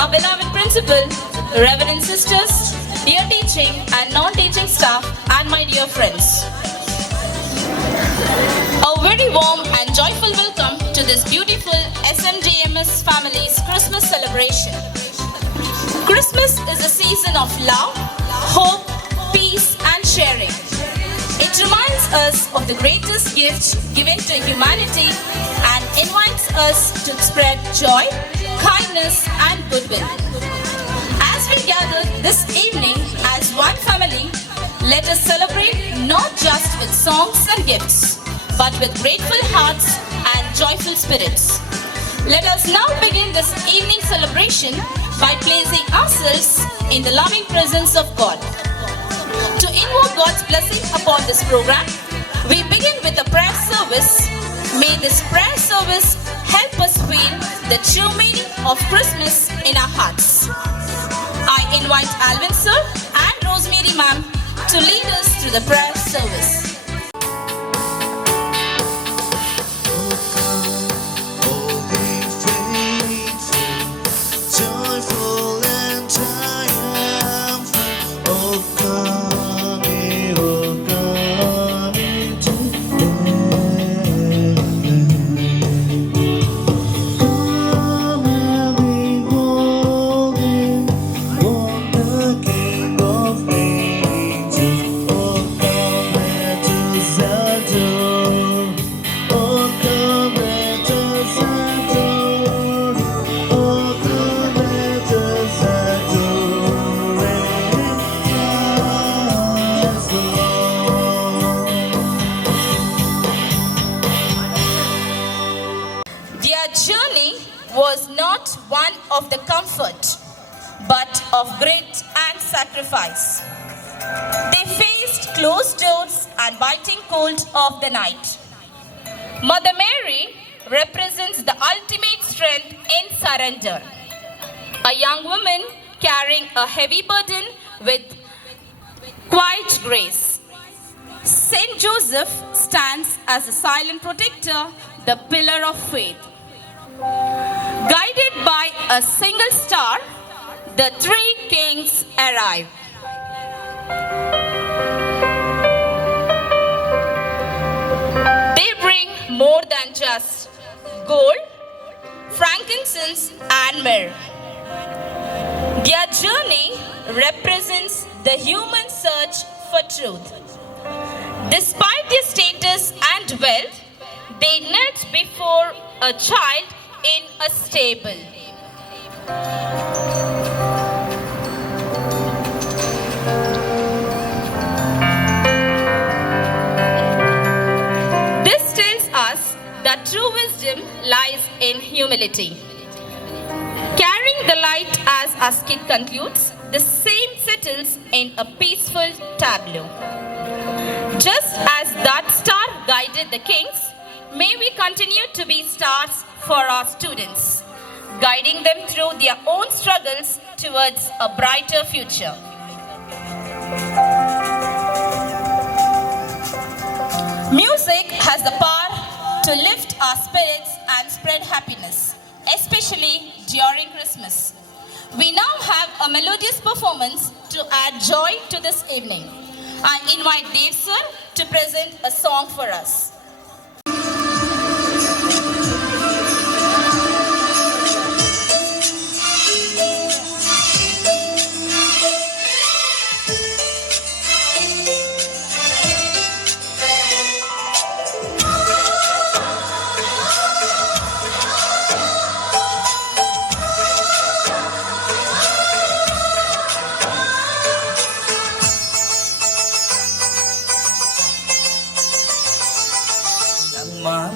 our beloved principal, reverend sisters, dear teaching and non-teaching staff, and my dear friends. A very warm and joyful welcome to this beautiful SMJMS family's Christmas celebration. Christmas is a season of love, hope, peace and sharing. It reminds us of the greatest gift given to humanity and invites us to spread joy, kindness and goodwill. As we gather this evening as one family, let us celebrate not just with songs and gifts, but with grateful hearts and joyful spirits. Let us now begin this evening celebration by placing ourselves in the loving presence of God. To invoke God's blessing upon this program, we begin with a prayer service. May this prayer service help us feel the true meaning of Christmas in our hearts. I invite Alvin sir and Rosemary ma'am to lead us through the prayer service. Was not one of the comfort, but of grit and sacrifice. They faced closed doors and biting cold of the night. Mother Mary represents the ultimate strength in surrender. A young woman carrying a heavy burden with quiet grace. Saint Joseph stands as a silent protector, the pillar of faith. Guided by a single star, the three kings arrive. They bring more than just gold, frankincense and myrrh. Their journey represents the human search for truth. Despite their status and wealth, they knelt before a child in a stable. This tells us that true wisdom lies in humility. Carrying the light, as our skit concludes, the same settles in a peaceful tableau. Just as that star guided the kings, may we continue to be stars for our students, guiding them through their own struggles towards a brighter future. Music has the power to lift our spirits and spread happiness, especially during Christmas. We now have a melodious performance to add joy to this evening. I invite Dave sir to present a song for us.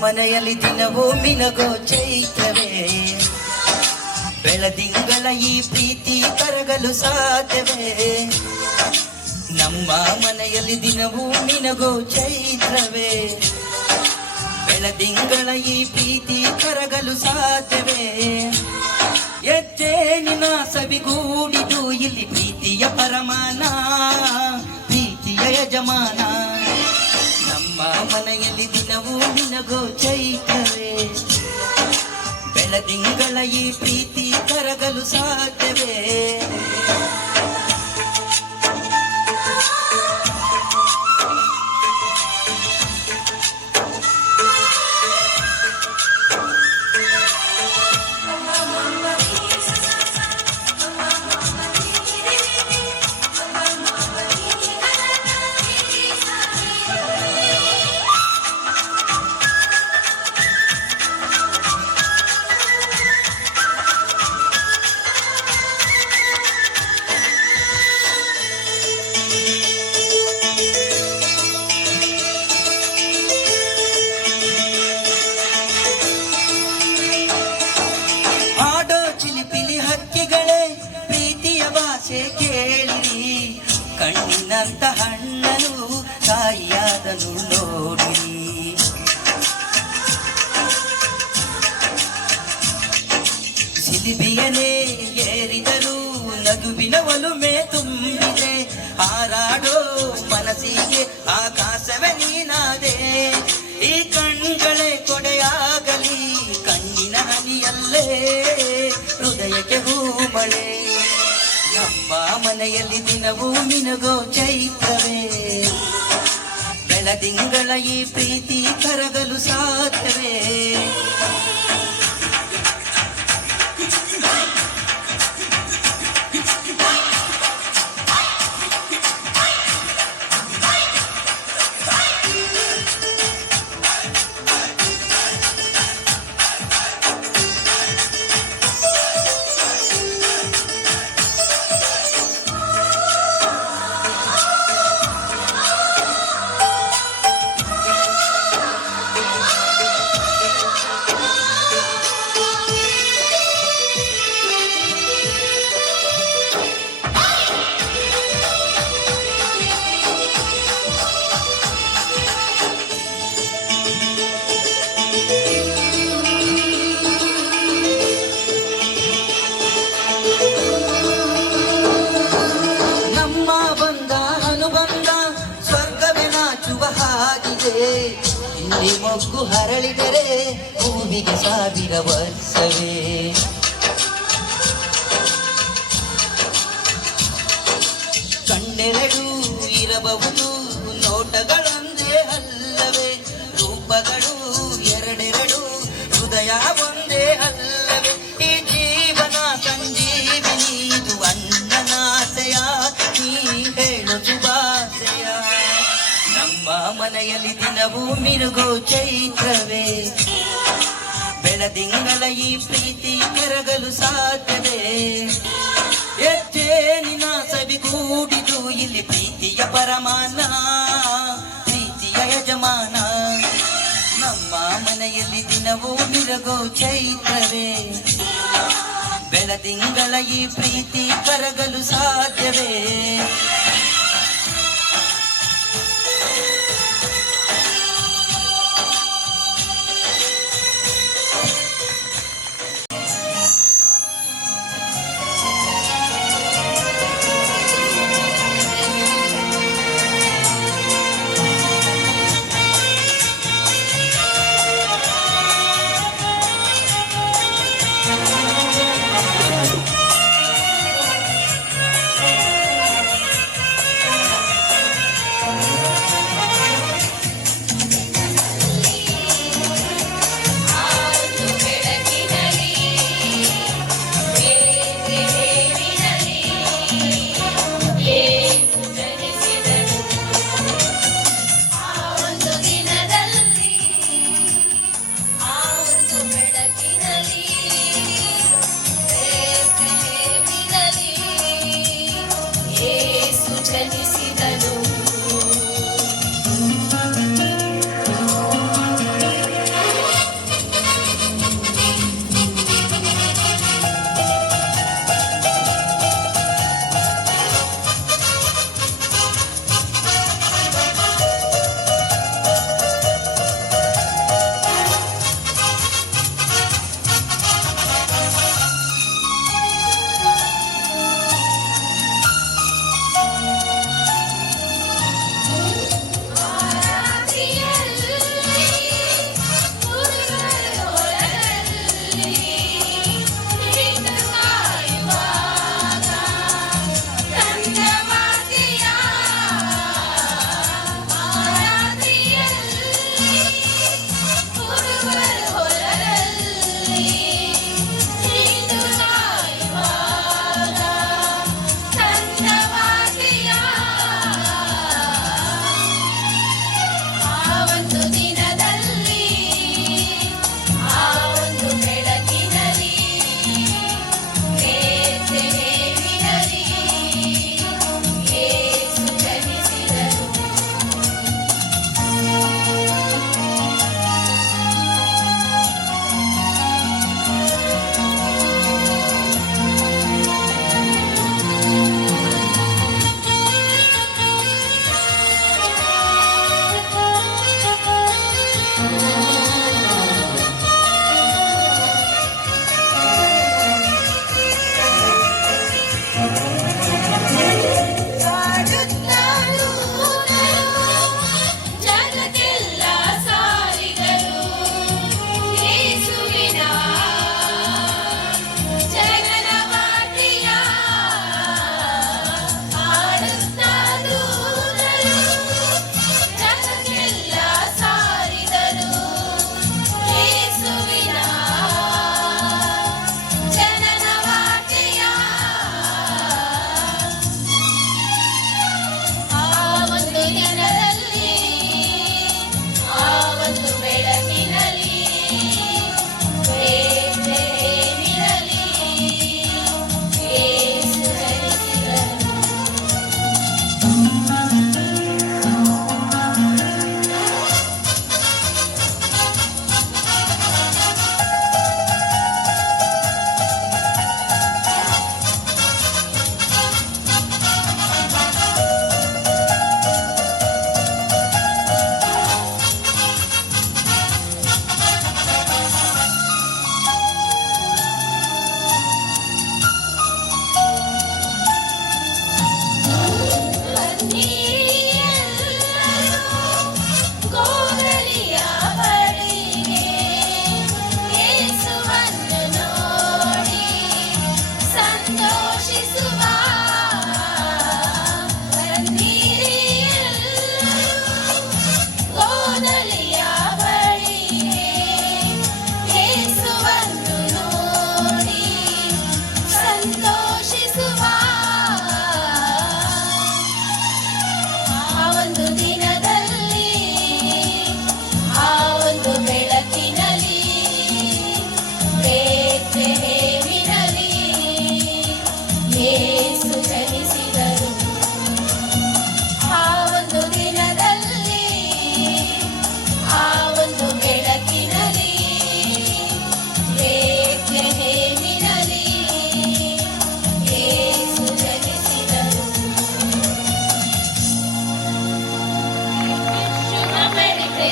ಮನೆಯಲ್ಲಿ ದಿನವೂ ಮಿನಗೋ ಚೈತ್ರವೇ, ಬೆಳದಿಂಗಳ ಈ ಪ್ರೀತಿ ಕರಗಲು ಸಾಧ್ಯವೇ? ನಮ್ಮ ಮನೆಯಲ್ಲಿ ದಿನವೂ ಮಿನಗೋ ಚೈತ್ರವೇ, ಬೆಳದಿಂಗಳ ಈ ಪ್ರೀತಿ ಕರಗಲು ಸಾಧ್ಯವೇ? ಎಚ್ಚೆ ನಿನ್ನ ಸವಿಗೂಡಿದು ಇಲ್ಲಿ ಪ್ರೀತಿಯ ಪರಮಾನ, ಪ್ರೀತಿಯ ಯಜಮಾನ. ನಮ್ಮ ಮನೆಯಲ್ಲಿ ದಿನವೂ ನಿನಗೋ ಚೈತ್ರವೇ, ಬೆಳ ಬೆಳದಿಂಗಳ ಈ ಪ್ರೀತಿ ಕರಗಲು ಸಾಧ್ಯವೇ? ಹಾಡೋ ಚಿಲಿಪಿಲಿ ಹಕ್ಕಿಗಳೇ ಪ್ರೀತಿಯ ಭಾಷೆ ಕೇಳಿರಿ, ಕಣ್ಣಿನಂತ ಹಣ್ಣನು ತಾಯಿಯಾದನು ನೋಡಿರಿ. ಸಿಲಿಬಿಯನೇ ಏರಿದರು ನಗುವಿನ ಒಲುಮೆ ತುಂಬಿದೆ, ಹಾರಾಡೋ ಮನಸ್ಸಿಗೆ ಆಕಾಶವೇ ನೀನಾದೆ. ಈ ಕಣ್ಗಳೇ ಕೊಡೆಯಾಗಲಿ ಕಣ್ಣಿನ ಹನಿಯಲ್ಲೇ ಹೃದಯಕ್ಕೆ ಹೂಮಳೆ. ನಮ್ಮ ಮನೆಯಲ್ಲಿ ದಿನವೂ ಮಿನುಗೋ ಚೈತ್ರವೇ, ಬೆಳದಿಂಗಳ ಈ ಪ್ರೀತಿ ಕರಗಲು ಸಾಧ್ಯವೇ? ಇಲ್ಲಿ ಮೊಗ್ಗು ಹರಳಿದರೆ ಹೂವಿಗೆ 1000 ವರ್ಷವೇ. ಕಣ್ಣೆರಡು ಇರಬಹುದು ನೋಟಗಳಂದೇ ಅಲ್ಲವೇ, ರೂಪಗಳು ಎರಡೆರಡು ಹೃದಯ ಒಂದೇ ಅಲ್ಲವೇ. ಈ ಜೀವನ ಸಂಜೀವಿನಿ ಇದು ಅಣ್ಣನಾಸೆಯ, ನೀ ಹೇಳು ಶುಭಾಶಯ. ನಮ್ಮ ಮನೆಯಲ್ಲಿ ದಿನವೂ ಮಿರುಗೋ ಚೈತ್ರವೇ, ಬೆಳದಿಂಗಳ ಈ ಪ್ರೀತಿ ಕರಗಲು ಸಾಧ್ಯವೇ? ಎತ್ತೇನಿನ ಸವಿಗೂಡಿದು ಇಲ್ಲಿ ಪ್ರೀತಿಯ ಪರಮಾನ, ಪ್ರೀತಿಯ ಯಜಮಾನ. ನಮ್ಮ ಮನೆಯಲ್ಲಿ ದಿನವೂ ಮಿರುಗೋ ಚೈತ್ರವೇ, ಬೆಳದಿಂಗಳ ಈ ಪ್ರೀತಿ ಕರಗಲು ಸಾಧ್ಯವೇ?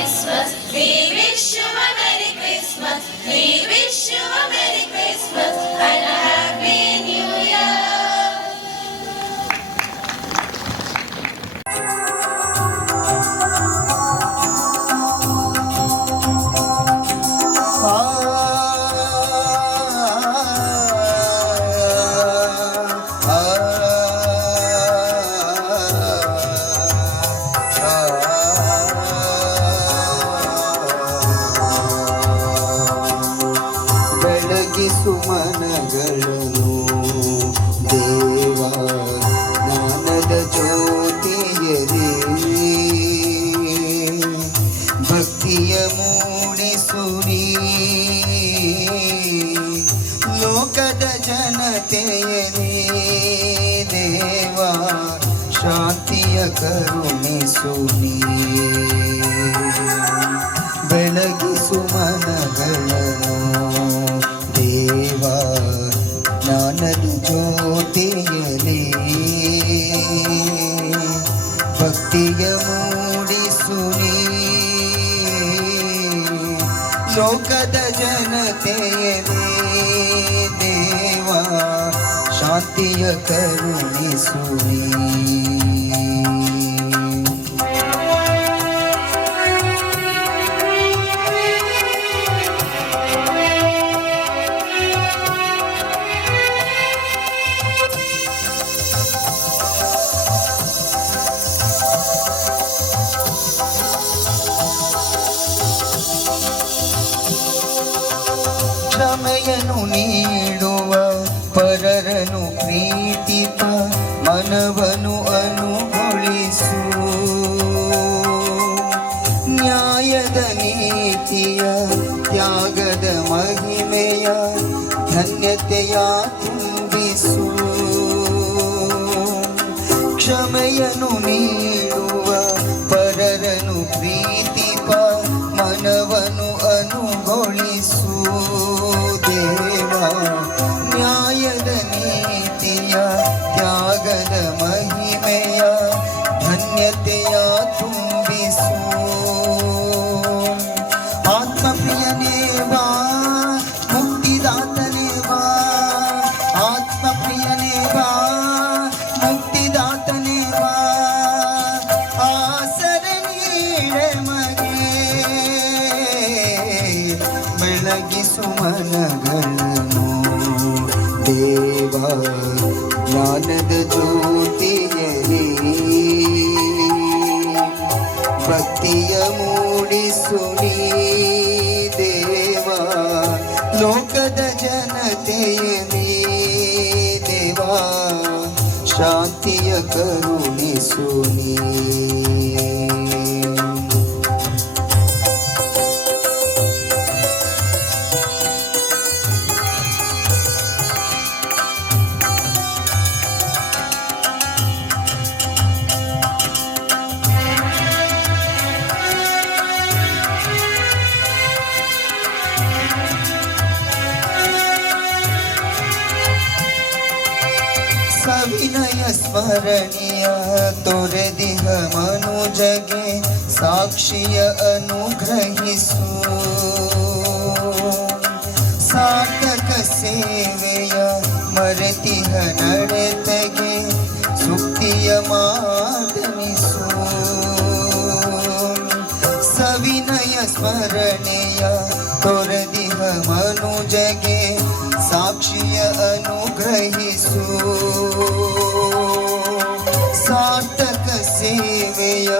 Christmas. We wish you a Merry Christmas. We wish you a Merry Christmas and a Happy New Year. ಬೆಳಗಿಸು ಮನಗಳನ್ನು ದೇವ ಜ್ಞಾನದ ಜ್ಯೋತಿಯರೇ ಭಕ್ತಿಯ ಮೂಡಿಸುರಿ ಲೋಕದ ಜನತೆಯರೇ ದೇವ ಶಾಂತಿಯ ಕರುಣಿಸುನಿ ಬೆಳಗಿಸು ಮನಗಳನ್ನು ದೇವ ಜ್ಞಾನದ ಜ್ಯೋತಿಯಲೇ ಭಕ್ತಿಯ ಮೂಡಿಸುನಿ ಲೋಕದ ಜನತೆಯಲೇ ದೇವ ಶಾಂತಿಯ ಕರುಣಿಸುನಿ ಕ್ಷಮೆಯನ್ನು ನೀಡುವ ಪರರನು ಪ್ರೀತಿಪ ಮನವನು ಅನುಗೊಳಿಸು ನ್ಯಾಯದ ನೀತಿಯ ತ್ಯಾಗದ ಮಹಿಮೆಯ ಧನ್ಯತೆಯ ತುಂಬಿಸು ಕ್ಷಮೆಯನ್ನು ನೀಡುವ ಪರರನು ಪ್ರೀತಿಪ ಮನವನು ಅನುಗೊಳಿಸು ದೇವ ನ್ಯಾಯದ ನೀತಿಯ ತ್ಯಾಗದ ಮಹಿಮೆಯ ಧನ್ಯತೆಯ ತುಂಬಿಸು ಆತ್ಮಪ್ರಿಯನೇ ಬಾ ಮುಕ್ತಿದಾತನೇ ಬಾ ಆತ್ಮಪ್ರಿಯನೇ ಬಾ ಮುಕ್ತಿದಾತನೇ ಬಾ ಆಸರ ನೀಡೆ ಮಗೆ ಬೆಳಗಿಸು ಮನಗಳನ್ನು ದೇವ ಜ್ಞಾನದ ಜ್ಯೋತಿಯರೇ ಭಕ್ತಿಯ ಮೂಡಿಸುನಿ ದೇವ ಲೋಕದ ಜನತೆಯೇ ದೇವ ಶಾಂತಿಯ ಕರುಣಿಸುನಿ ಸವಿನಯ ಸ್ಮರಣೀಯ ತೊರೆದಿಹ ಮನುಜಗೆ ಸಾಕ್ಷಿಯ ಅನುಗ್ರಹಿಸು ಸಾರ್ಥಕ ಸೇವೆಯ ಮರೆತಿಹ ನಡತೆಗೆ ಸುಕ್ತಿಯ ಮಾದನಿಸು ಸವಿನಯ ಸ್ಮರಣೆಯ ತೊರೆದಿಹ ಮನುಜಗೆ ಸಾಕ್ಷಿಯ ಅನುಗ್ರಹಿಸು ಸಾರ್ಥಕ ಸೇವೆಯ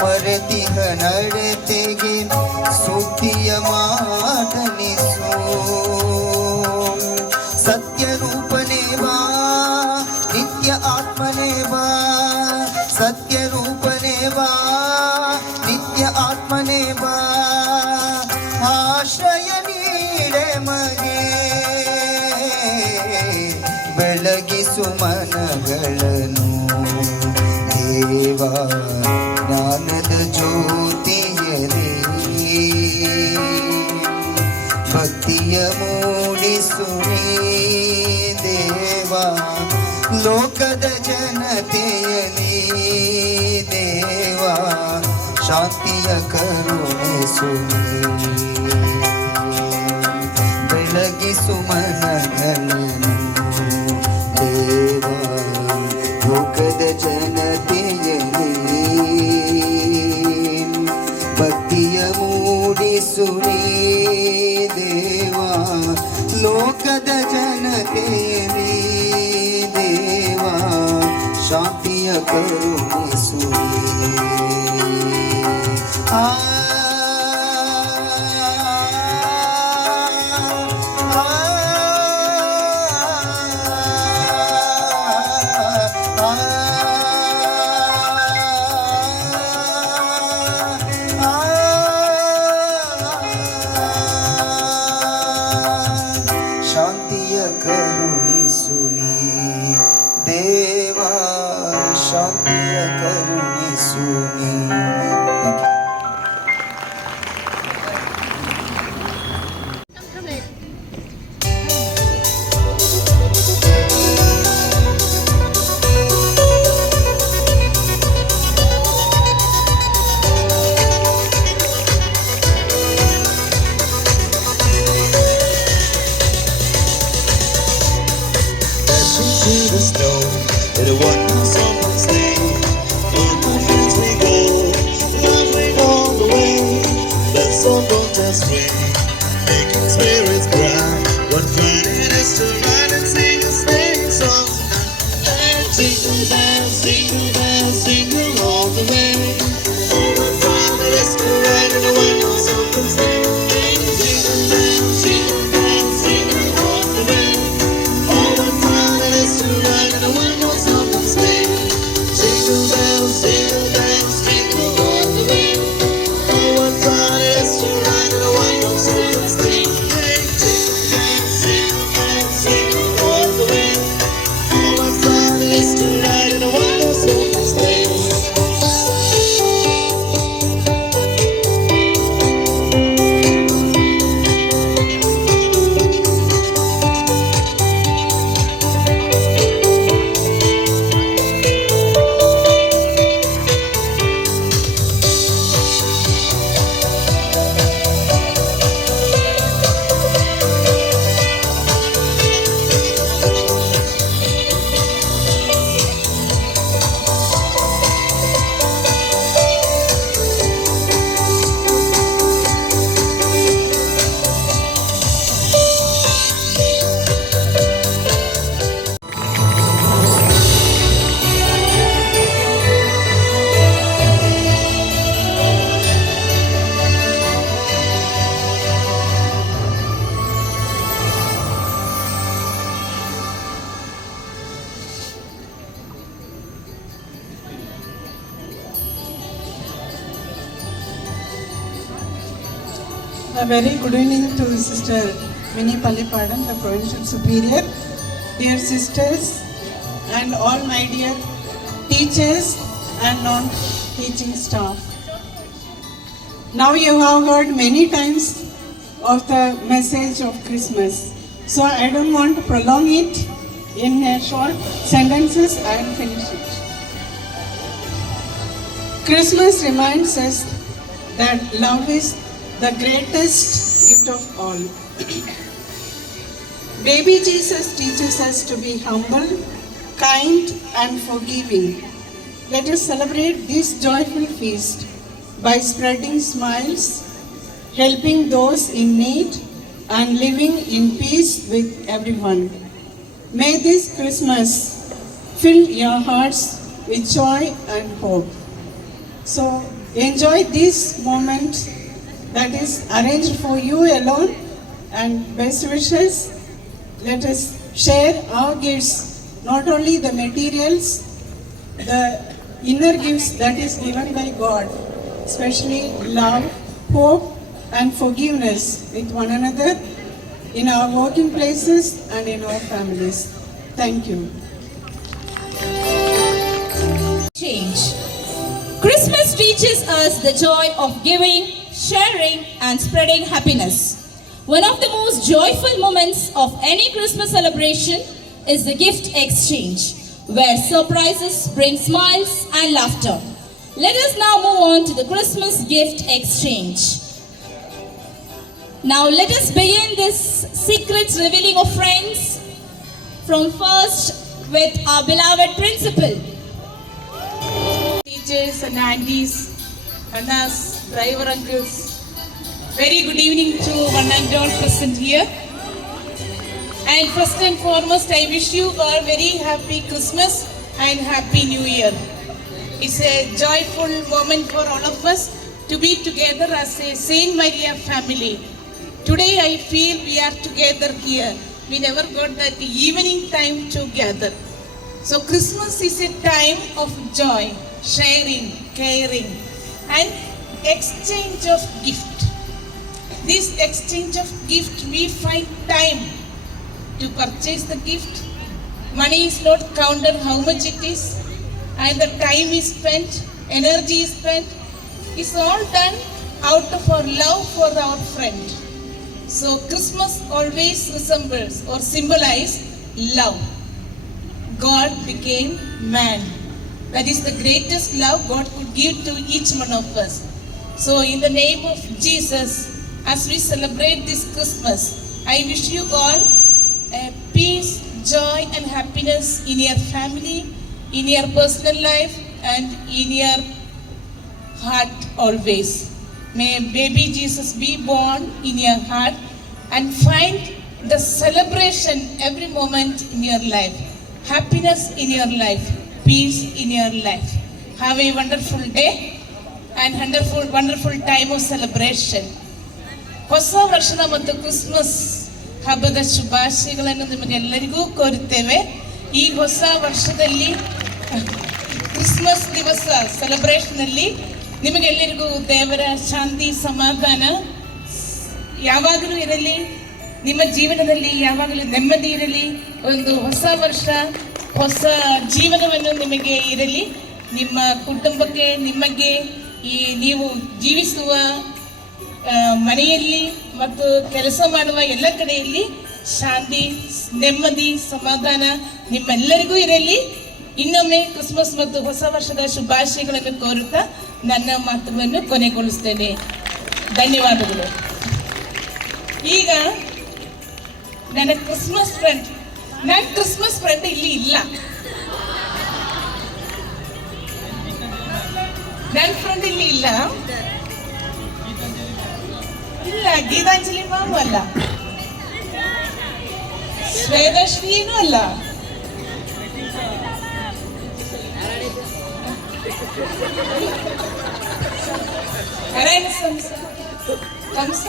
ಮರೆತಿಹ ನಡತೆಗೆ ಸುಕ್ತಿಯ ಮಾದನಿಸು ಸತ್ಯರೂಪನೇ ಬಾ ನಿತ್ಯ ಆತ್ಮನೇ ಬಾ ಸತ್ಯರೂಪನೇ ಬಾ ನಿತ್ಯ ಆತ್ಮನೇ ಬಾ ಆಶ್ರಯ ನೀಡೆ ಮಗೆ ಬೆಳಗಿಸು ಮನಗಳನ್ನು ದೇವ ಜ್ಞಾನದ ಜ್ಯೋತಿಯರೇ ಭಕ್ತಿಯ ಮೂಡಿಸುನಿ ದೇವ ಲೋಕದ ಜನತೆಯಲಿ ದೇವ ಶಾಂತಿಯ ಕರುಣಿಸುನಿ ಬೆಳಗಿಸು ಮನಗಳನ್ನು ದೇವ ಲೋಕದ ಜನತೆಯಲ್ಲಿ ಭಕ್ತಿಯ ಮೂಡಿಸುನಿ ದೇವ ಲೋಕದ ಜನತೆಯಲ್ಲಿ ದೇವ ಶಾಂತಿಯ ಕರುಣಿಸುನಿ ಶಾಂತಿಯ ಕರುಣಿಸುನಿ ದೇವ ಶಾಂತಿಯ ಕರುಣಿಸುನಿ. To the snow, in a one summer's day, on the fields we go, laughing all the way. That song don't just ring, making spirits bright. What fun it is to ride and sing a sleighing song tonight. Jingle bells, jingle all the way. Oh, what fun it is to ride in a one-horse open sleigh. Jingle bells, jingle all the way. Oh, what fun it is to ride in a one-horse open sleigh. Jingle bells, jingle all the way. Oh, what fun it is to ride in a one-horse open sleigh. Jingle all the way. Oh, what fun it is to ride in a one-horse open sleigh. A very good evening to Sister Minnie Pallipadan, the Provincial Superior, dear sisters and all my dear teachers and non-teaching staff. Now you have heard many times of the message of Christmas, so I don't want to prolong it in a short sentences. I will finish it. Christmas reminds us that love is the greatest gift of all. Baby Jesus teaches us to be humble, kind and forgiving. Let us celebrate this joyful feast by spreading smiles, helping those in need and living in peace with everyone. May this Christmas fill your hearts with joy and hope. So enjoy this moment that is arranged for you alone, and best wishes. Let us share our gifts, not only the materials, the inner gifts that is given by God, especially love, hope and forgiveness with one another in our working places and in our families. Thank you. Change. Christmas teaches us the joy of giving, sharing and spreading happiness. One of the most joyful moments of any Christmas celebration is the gift exchange, where surprises bring smiles and laughter. Let us now move on to the Christmas gift exchange. Now let us begin this secret revealing of friends from first with our beloved principal. Teachers and aunties, aunts, driver uncles, very good evening to one and all present here. And first and foremost, I wish you all very happy Christmas and happy New Year. It's a joyful moment for all of us to be together as a Saint Maria family. Today I feel we are together here. We never got that evening time to gather. So Christmas is a time of joy, sharing, caring, and exchange of gift. This exchange of gift, we find time to purchase the gift. Money is not counted how much it is, and the time is spent, energy is spent. It's all done out of our love for our friend. So Christmas always resembles or symbolizes love. God became man. That is the greatest love God could give to each one of us. So in the name of Jesus, as we celebrate this Christmas, I wish you all peace, joy and happiness in your family, in your personal life and in your heart always. May baby Jesus be born in your heart and find the celebration every moment in your life. Happiness in your life, peace in your life. Have a wonderful day and wonderful time of celebration. ಹೊಸ ವರ್ಷದ ಮತ್ತು Christmas ಹಬ್ಬದ ಶುಭಾಶಯಗಳನ್ನು ನಿಮಗೆಲ್ಲರಿಗೂ ಕೋರುತ್ತೇವೆ. ಈ ಹೊಸ ವರ್ಷದಲ್ಲಿ Christmas ದಿವಸ ಸೆಲೆಬ್ರೇಷನಲ್ಲಿ ನಿಮಗೆಲ್ಲರಿಗೂ ದೇವರ ಶಾಂತಿ ಸಮಾಧಾನ ಯಾವಾಗಲೂ ಇರಲಿ. ನಿಮ್ಮ ಜೀವನದಲ್ಲಿ ಯಾವಾಗಲೂ ನೆಮ್ಮದಿ ಇರಲಿ. ಒಂದು ಹೊಸ ವರ್ಷ ಹೊಸ ಜೀವನವನ್ನು ನಿಮಗೆ ಇರಲಿ. ನಿಮ್ಮ ಕುಟುಂಬಕ್ಕೆ, ನಿಮಗೆ, ಈ ನೀವು ಜೀವಿಸುವ ಮನೆಯಲ್ಲಿ ಮತ್ತು ಕೆಲಸ ಮಾಡುವ ಎಲ್ಲ ಕಡೆಯಲ್ಲಿ ಶಾಂತಿ, ನೆಮ್ಮದಿ, ಸಮಾಧಾನ ನಿಮ್ಮೆಲ್ಲರಿಗೂ ಇರಲಿ. ಇನ್ನೊಮ್ಮೆ ಕ್ರಿಸ್ಮಸ್ ಮತ್ತು ಹೊಸ ವರ್ಷದ ಶುಭಾಶಯಗಳನ್ನು ಕೋರುತ್ತಾ ನನ್ನ ಮಾತುಗಳನ್ನು ಕೊನೆಗೊಳಿಸ್ತೇನೆ. ಧನ್ಯವಾದಗಳು. ಈಗ ನನ್ನ ಕ್ರಿಸ್ಮಸ್ ಫ್ರೆಂಡ್ ಇಲ್ಲಿ ಇಲ್ಲ. ನನ್ನ ಫ್ರೆಂಡ್ ಇಲ್ಲಿ ಇಲ್ಲ. ಗೀತಾಂಜಲಿ ಮಾವು ಅಲ್ಲ, ಶ್ವೇತಶ್ರೀನೂ ಅಲ್ಲ. ಕಂಸ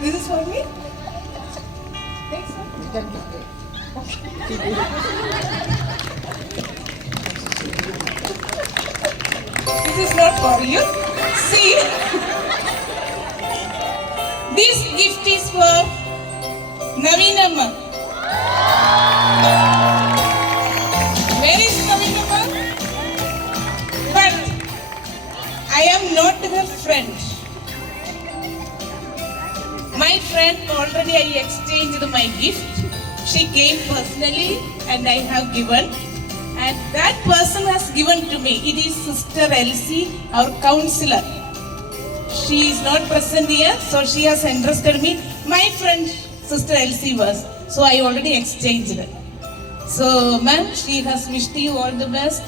This is for me? Thanks, sir. This is not for you. See? This gift is for Navinamma. Where is Navinamma? But I am not her friend. My friend, already I exchanged my gift. She came personally and I have given. And that person has given to me. It is Sister Elsie, our counselor. She is not present here, so she has entrusted me. My friend, Sister Elsie was. So I already exchanged it. So, ma'am, she has wished you all the best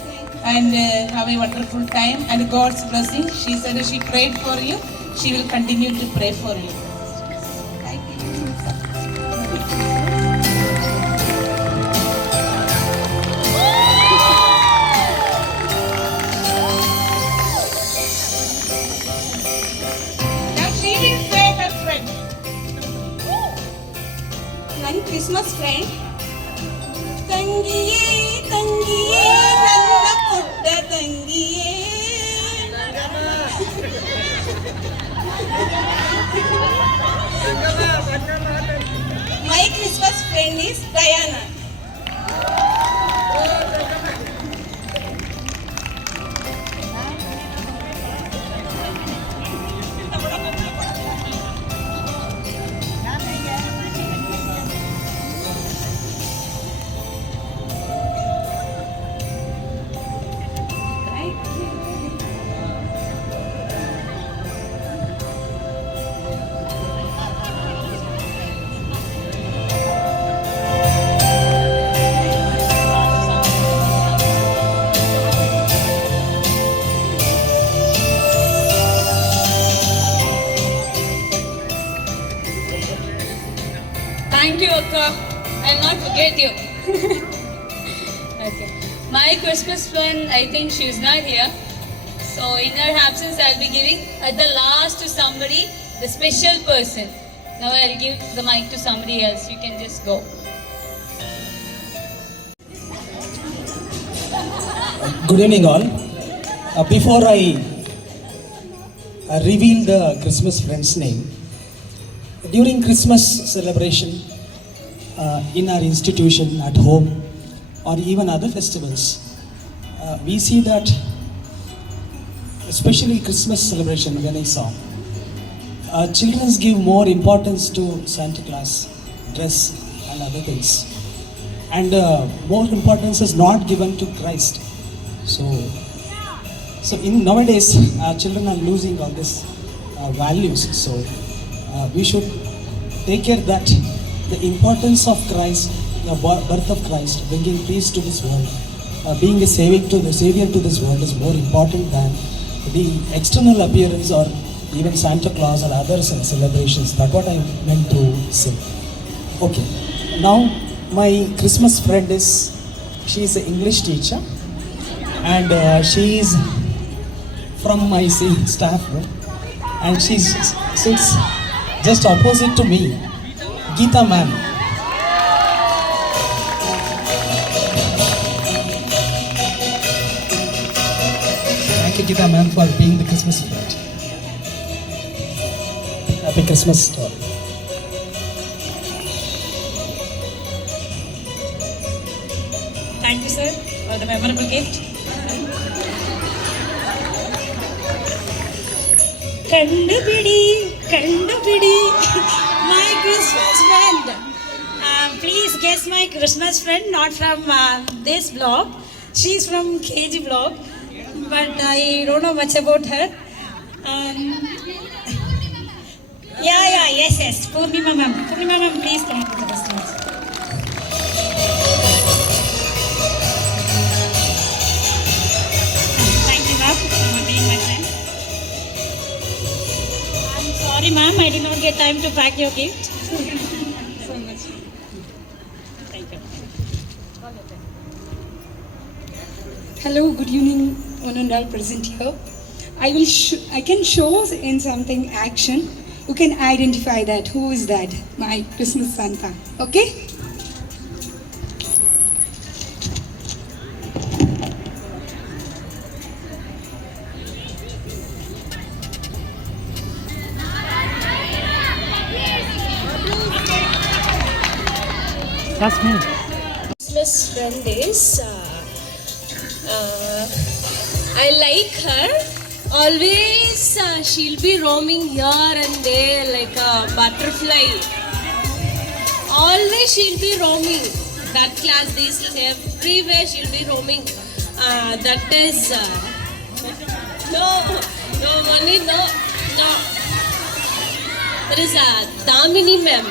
and have a wonderful time and God's blessing. She said she prayed for you. She will continue to pray for you. Christmas friend, ತಂಗಿಯೇ ತಂಗಿಯೇ ನನ್ನ ಪುಟ್ಟ ತಂಗಿಯೇ. My Christmas friend is Diana. Thank you, Akka. I'll not forget you. Okay. My Christmas friend, I think she's not here. So in her absence, I'll be giving at the last to somebody, the special person. Now I'll give the mic to somebody else. You can just go. Good evening, all. Before I reveal the Christmas friend's name, during Christmas celebration in our institution, at home, or even other festivals, we see that, especially Christmas celebration, when I saw, children give more importance to Santa Claus, dress, and other things, and more importance is not given to Christ. So in nowadays, children are losing all these values. So we should take care that the importance of Christ, the birth of Christ, bringing peace to this world, being a savior to this world is more important than the external appearance or even Santa Claus or other celebrations. That's what I meant to say. Okay. Now my Christmas friend she is an English teacher, and she is from my same staff room, and she sits just opposite to me, Geeta ma'am. Thank you, Geeta ma'am, for being the Christmas friend. Happy Christmas to all. Thank you, sir, for the memorable gift. Kandupidi, my Christmas friend. Please guess my Christmas friend, not from this blog. She's from KG blog, but I don't know much about her. Yes, Purnima ma'am. Purnima ma'am, please come to the stage. Thank you, ma'am, for being my friend. I'm sorry, ma'am, I did not get time to pack your gift. So much. Thank you. Hello, good evening, one and all present here. I can show in something action. You can identify that. Who is that? My Christmas Santa. Okay? That's me. Christmas friend is I like her. Always she'll be roaming here and there like a butterfly. Always she'll be roaming. That class, this everywhere she'll be roaming. That is no money, no. There is a Damini ma'am.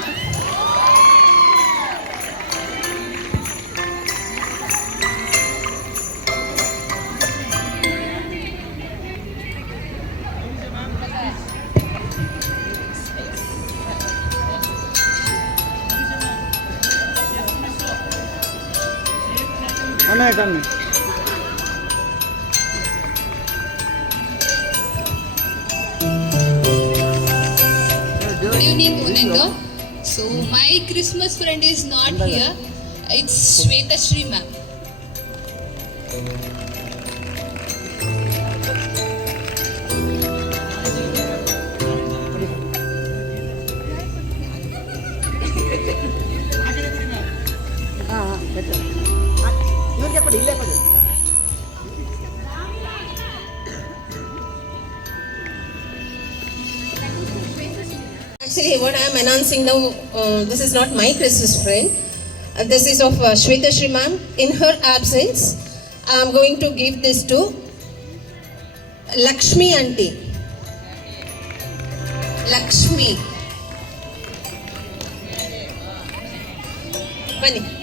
Good evening, Onenga. So my Christmas friend is not here. It's Shweta Shri ma'am. Actually, what I am announcing now, this is not my Christmas friend. This is of Shweta Shri ma'am. In her absence, I am going to give this to Lakshmi auntie. Lakshmi. Bunny.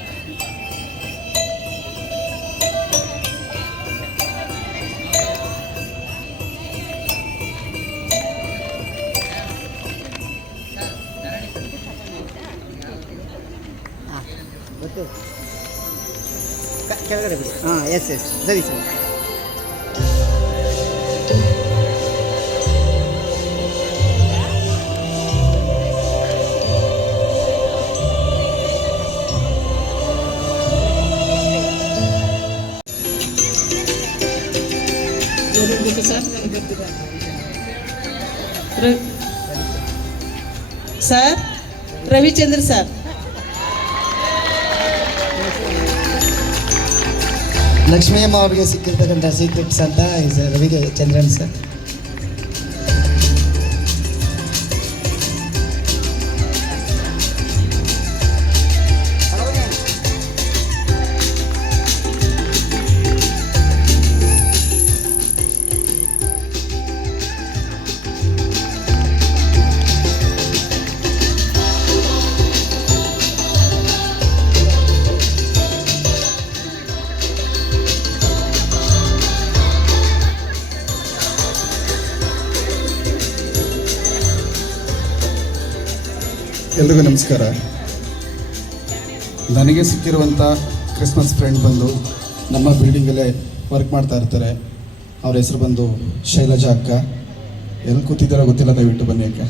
ಕೆಳಗಡೆ ಬಿಡಿ. ಹಾಂ S ಸರಿ sir. Sir Ravichandra sir. Lakshmi ಅಮ್ಮ ಅವರಿಗೆ ಸಿಕ್ಕಿರ್ತಕ್ಕಂಥ secrets ಅಂತ is ರವಿಗೆ Chandran sir. ಎಲ್ರಿಗೂ ನಮಸ್ಕಾರ. ನನಗೆ ಸಿಕ್ಕಿರುವಂಥ ಕ್ರಿಸ್ಮಸ್ ಫ್ರೆಂಡ್ ಬಂದು ನಮ್ಮ ಬಿಲ್ಡಿಂಗಲ್ಲೇ ವರ್ಕ್ ಮಾಡ್ತಾ ಇರ್ತಾರೆ. ಅವ್ರ ಹೆಸರು ಬಂದು ಶೈಲಜಾ ಅಕ್ಕ. ಎಲ್ಲಿ ಕೂತಿದ್ದಾರೋ ಗೊತ್ತಿಲ್ಲ, ದಯವಿಟ್ಟು ಬನ್ನಿ ಅಕ್ಕ.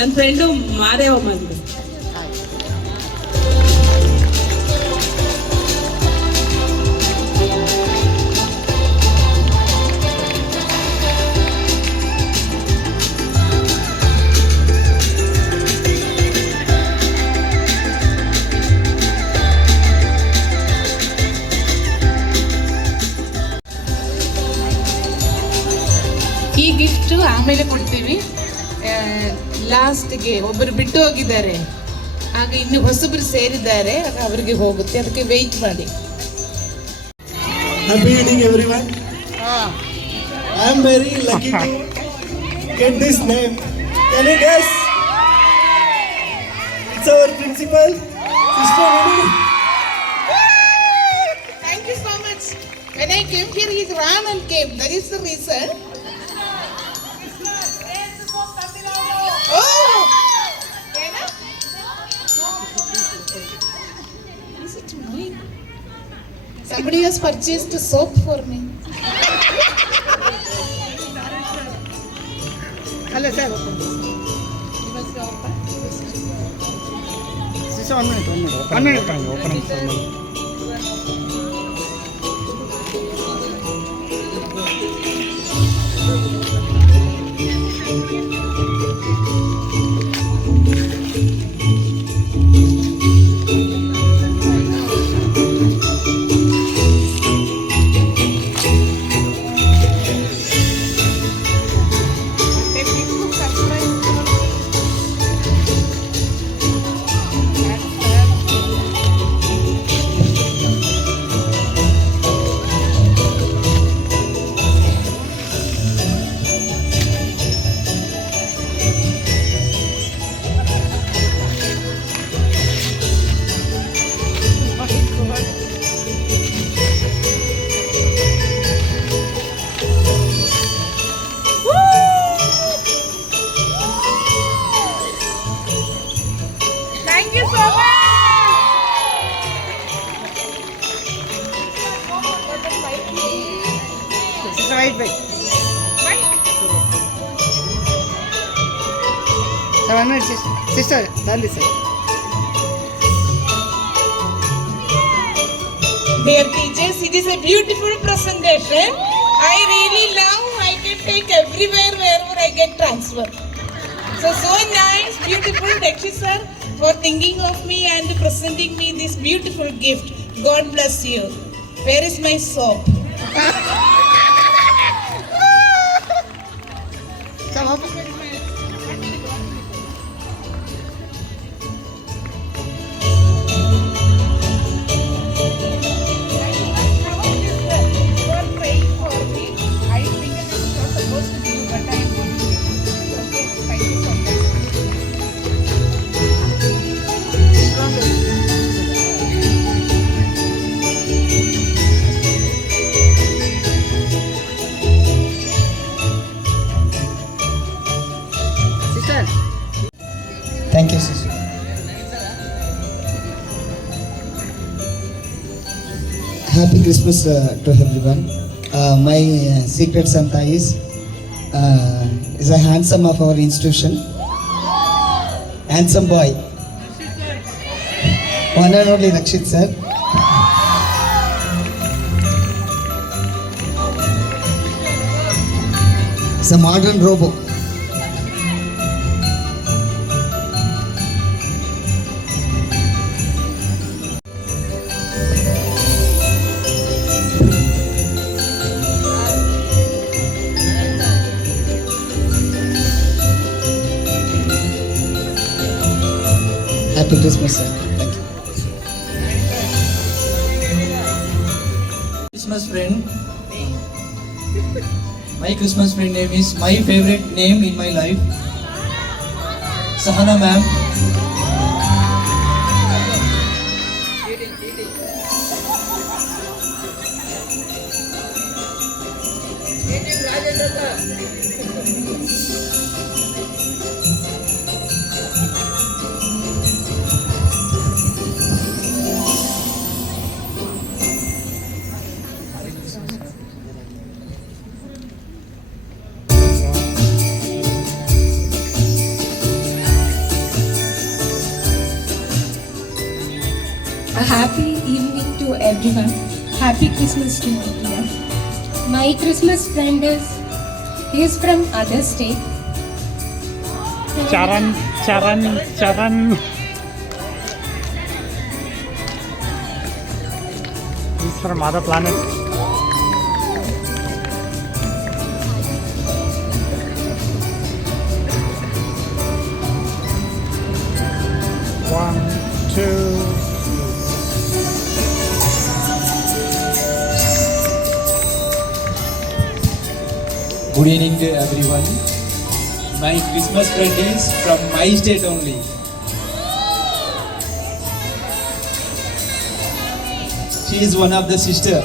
ನನ್ನ ಫ್ರೆಂಡು ಮಾದೇವ ಬಂದು. ಈ ಗಿಫ್ಟ್ ಆಮೇಲೆ ಕೊಡ್ತೀವಿ. ಲಾಸ್ಟ್ಗೆ ಒಬ್ಬರು ಬಿಟ್ಟು ಹೋಗಿದ್ದಾರೆ, ಆಗ ಇನ್ನು ಹೊಸಬರು ಸೇರಿದ್ದಾರೆ, ಅವರಿಗೆ ಹೋಗುತ್ತೆ, ಅದಕ್ಕೆ ವೆಯ್ಟ್ ಮಾಡಿ. Happy evening everyone. I am very lucky to get this name. Can you guess? It's our principal, Sister Ruby. Thank you so much. When I came here, he ran and came. That is the reason. Oh! Is it annoying? Somebody has purchased soap for me. ಅಲ್ಲ sir, sister 1 minute. Open wait. Sir, 1 minute, sister, darling sir. Dear teachers, it is a beautiful presentation. I really love. I can take everywhere wherever I get transfer. So nice, beautiful. Thank you, sir, for thinking of me and presenting me this beautiful gift. God bless you. Where is my soap? Happy Christmas to everyone. My secret Santa is a handsome of our institution. Handsome boy. One and only Rakshit sir. It's a modern robo. Happy Christmas, sir. Thank you. Christmas friend. My Christmas friend name is my favorite name in my life. Sahana ma'am. A happy evening to everyone. Happy Christmas to everyone. My Christmas friend is from other state. Charan. He's from other planet. One, two. Good evening to everyone. My Christmas friend is from my state only. She is one of the sister.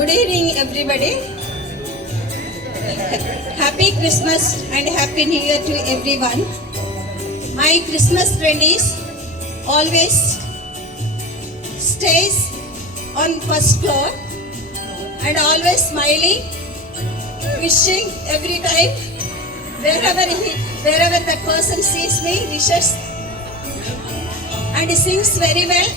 Good evening, everybody. Happy Christmas and Happy New Year to everyone. My Christmas friend is always stays on first floor and always smiling, wishing every time wherever that person sees me, wishes, and he sings very well.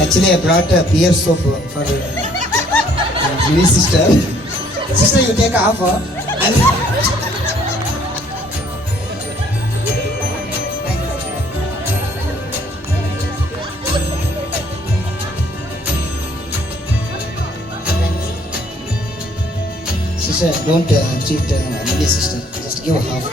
Actually, I brought a pear soap for my sister. Sister, you take half. Sister, don't cheat my sister. Just give half.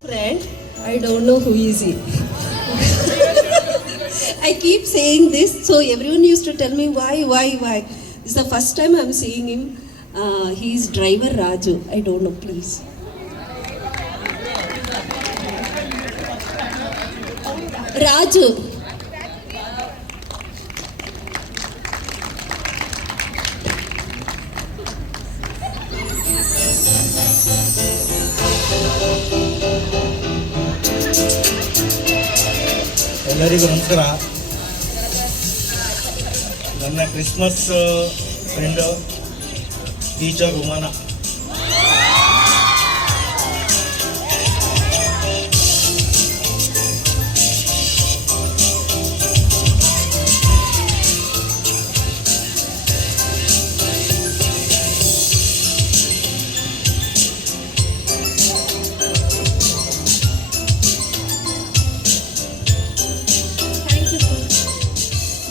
Friend, I don't know who is he. I keep saying this, so everyone used to tell me why. This is the first time I'm seeing him. He's driver Raju. I don't know, please. Raju. ಎಲ್ಲರಿಗೂ ನಮಸ್ಕಾರ. ನನ್ನ Christmas friend teacher ಉಮಾನ.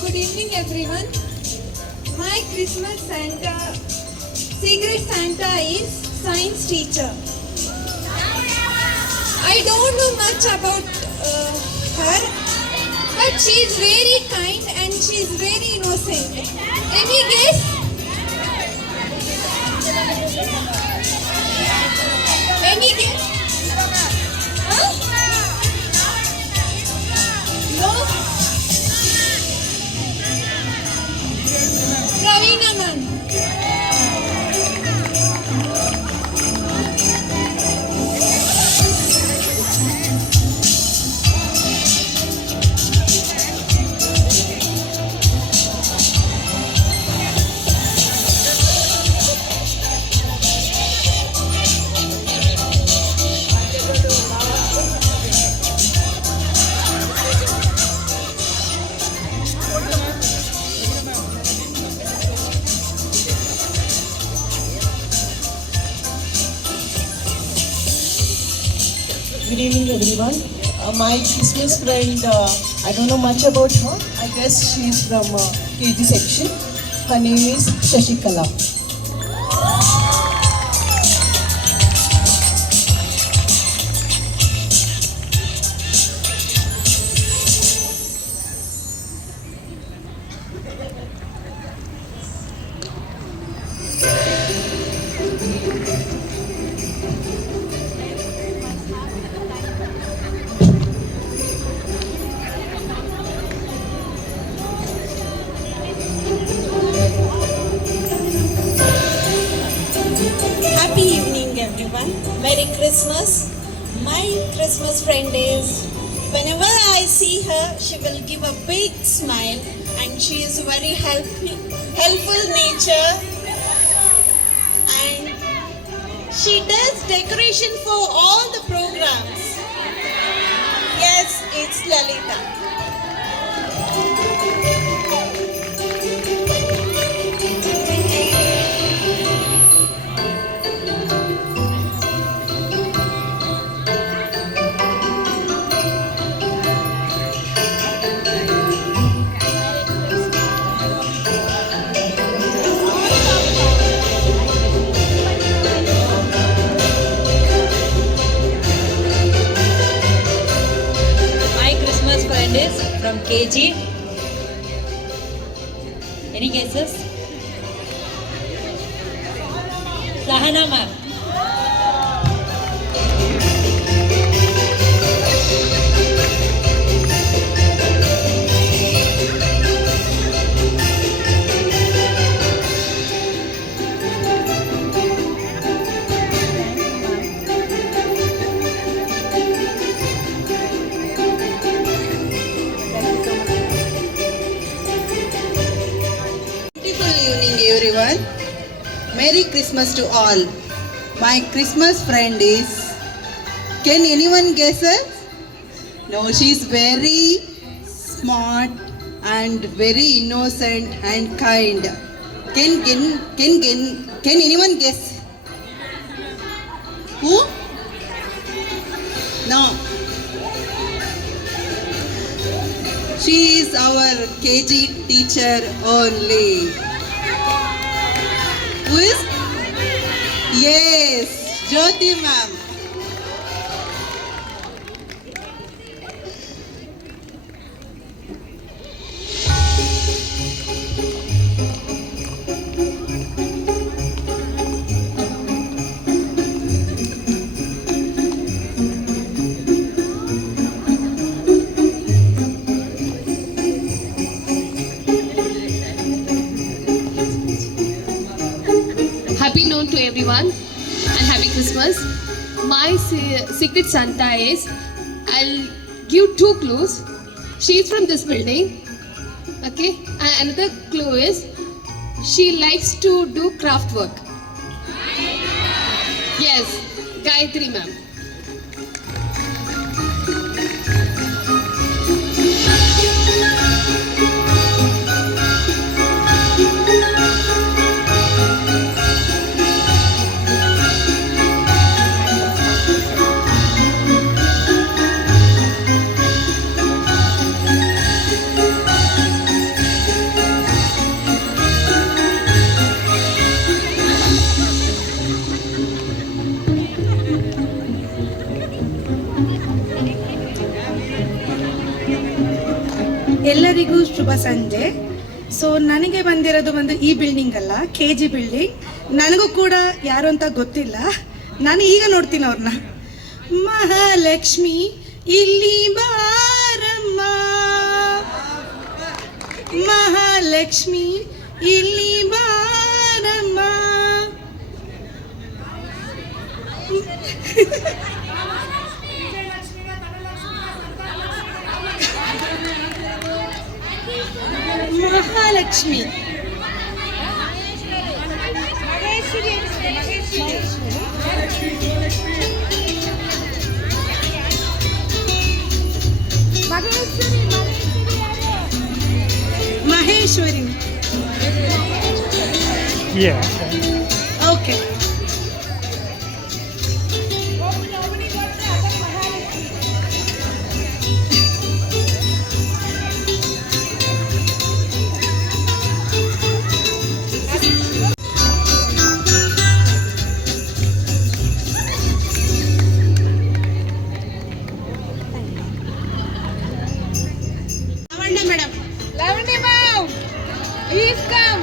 Good evening, everyone. My Christmas Santa, secret Santa is science teacher. I don't know much about her, but she is very kind and she is very innocent. Any guess? Any guess? Huh? No? Ravina ma'am. Good evening, everyone. My Christmas friend, I don't know much about her. I guess she is from KG section. Her name is Shashikala. Happy evening, everyone. Merry Christmas. My Christmas friend is, whenever I see her, she will give a big smile and she is very helpful nature, and she does decoration for all the programs. Yes, it's Lalita. My Christmas friend is from KG. Any guesses? Sahana ma'am. Beautiful evening, everyone. Merry Christmas to all. My Christmas friend is. Can anyone guess her? No, she's very smart and very innocent and kind. Can anyone guess? Who? No. She is our KG teacher only. Who is? Yes, Jyoti ma'am. to everyone and Happy Christmas. My secret Santa is, I'll give 2 clues. She is from this building. Okay. And another clue is, she likes to do craft work. Yes, Gayatri ma'am. ಎಲ್ಲರಿಗೂ ಶುಭ ಸಂಜೆ. So ನನಗೆ ಬಂದಿರೋದು ಒಂದು ಈ building ಅಲ್ಲ, KG building. ನನಗೂ ಕೂಡ ಯಾರು ಅಂತ ಗೊತ್ತಿಲ್ಲ, ನಾನು ಈಗ ನೋಡ್ತೀನಿ ಅವ್ರನ್ನ. ಮಹಾಲಕ್ಷ್ಮಿ ಇಲ್ಲಿ ಬಾರಮ್ಮ, ಮಹಾಲಕ್ಷ್ಮಿ ಇಲ್ಲಿ ಬಾರಮ್ಮ. Mahalakshmi Maheshwari. Okay. Lavanya ma'am, please come.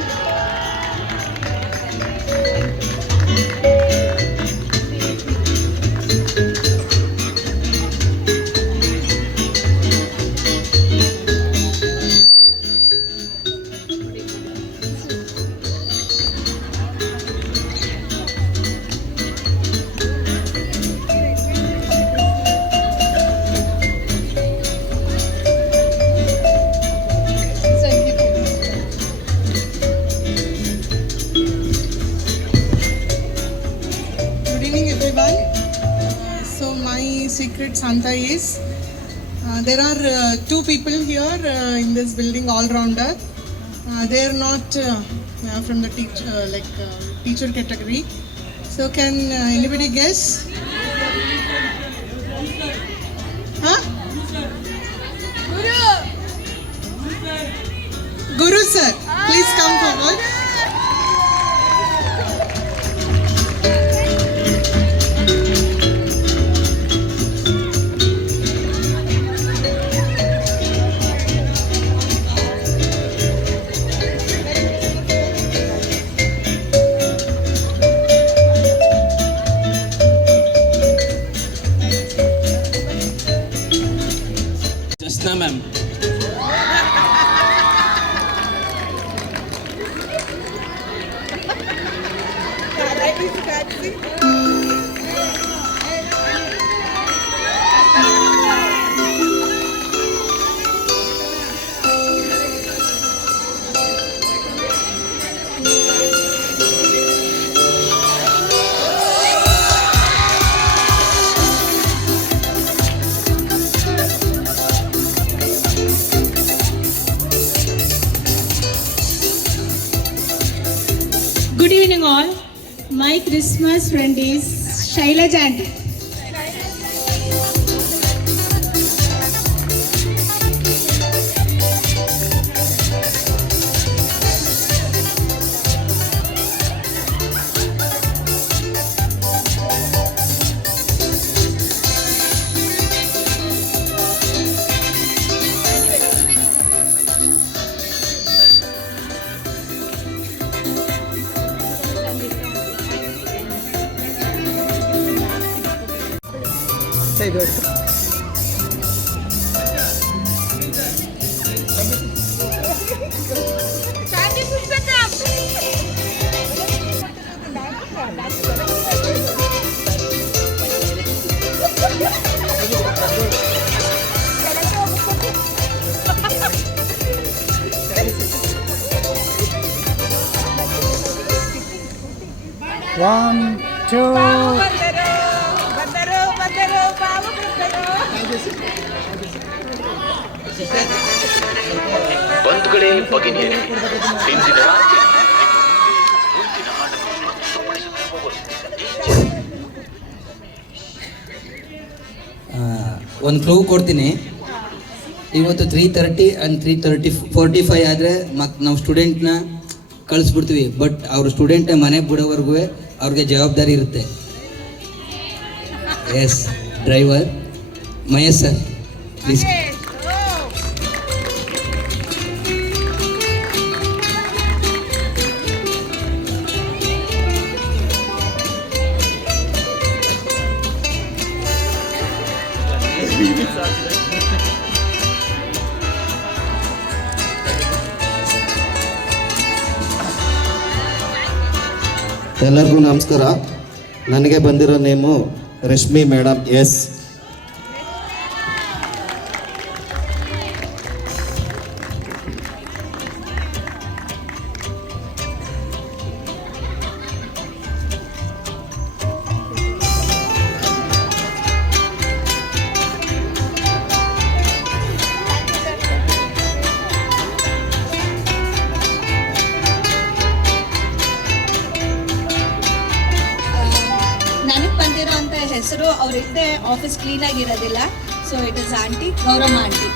Secret Santa is, there are 2 people here in this building, all-rounder. They are not from the teacher category. So can anybody guess? Huh? Guru sir, please come forward. Jasna ma'am. Good evening all. My Christmas friend is Shailaja aunty. Say good. Sandy Pushpakam. 1, 2. ಬಂಧುಗಳೇ ಭಗಿನಿಯರೇ, ಇಂದಿನ ರಾತ್ರಿ ಒಂದು clue ಕೊಡ್ತೀನಿ. ಇವತ್ತು 3:30 and 3:45 ಆದರೆ ನಾವು ಸ್ಟೂಡೆಂಟ್ನ ಕಳಿಸ್ಬಿಡ್ತೀವಿ. But ಅವ್ರ ಸ್ಟೂಡೆಂಟ್ನ ಮನೆಗೆ ಬಿಡೋವರೆಗೂ ಅವ್ರಿಗೆ ಜವಾಬ್ದಾರಿ ಇರುತ್ತೆ. Yes, driver Mahesh sir please. ಎಲ್ಲರಿಗೂ ನಮಸ್ಕಾರ. ನನಗೆ ಬಂದಿರೋ ನೇಮು ರಶ್ಮಿ ಮೇಡಮ್. ಎಸ್, ನನಗೆ ಬಂದಿರೋ ಅಂತ ಹೆಸರು ಅವರಿದ್ದೆ ಆಫೀಸ್ ಕ್ಲೀನ್ ಆಗಿರೋದಿಲ್ಲ. So it is aunty Gowramma. Aunty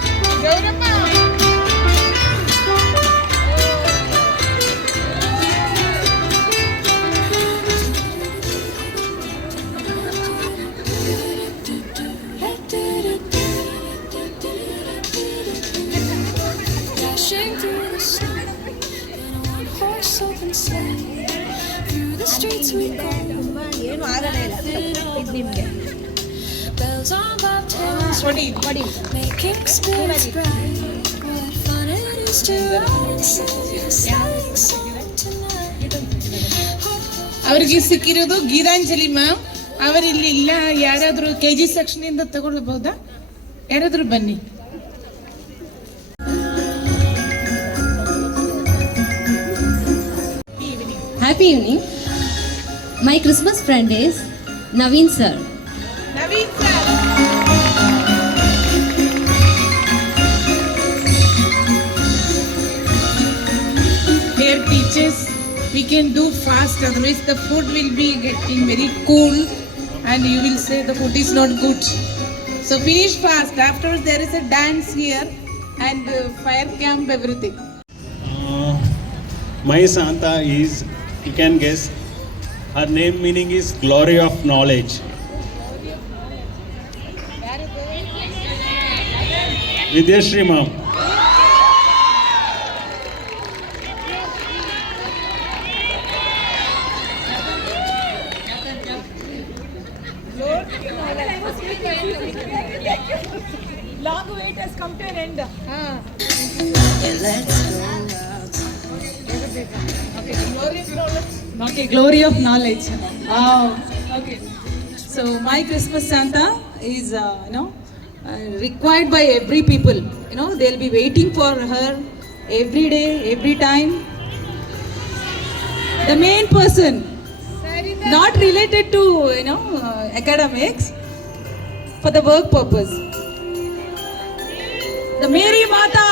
ಏನು ಆಗಲ್ಲ ಇಲ್ಲ ಇದು ನಿಮಗೆ ಅವರಿಗೆ ಸಿಕ್ಕಿರೋದು ಗೀತಾಂಜಲಿ ಮ್ಯಾಮ್. ಅವರಿಲ್ಲಿ ಇಲ್ಲ. ಯಾರಾದರೂ KG ಸೆಕ್ಷನಿಂದ ತಗೊಳ್ಬಹುದಾ? ಯಾರಾದರೂ ಬನ್ನಿ. Happy evening. My Christmas friend is Naveen sir. Naveen sir. Dear teachers, we can do fast, otherwise the food will be getting very cool and you will say the food is not good. So finish fast. Afterwards there is a dance here and fire camp, everything. My Santa is, you can guess, her name meaning is glory of knowledge. Vidyashri ma'am. Long wait has come to an end. Okay, glory of knowledge. Okay. So my Christmas Santa is, required by every people. They'll be waiting for her every day, every time. The main person, not related to, academics, for the work purpose. The Mary Mata.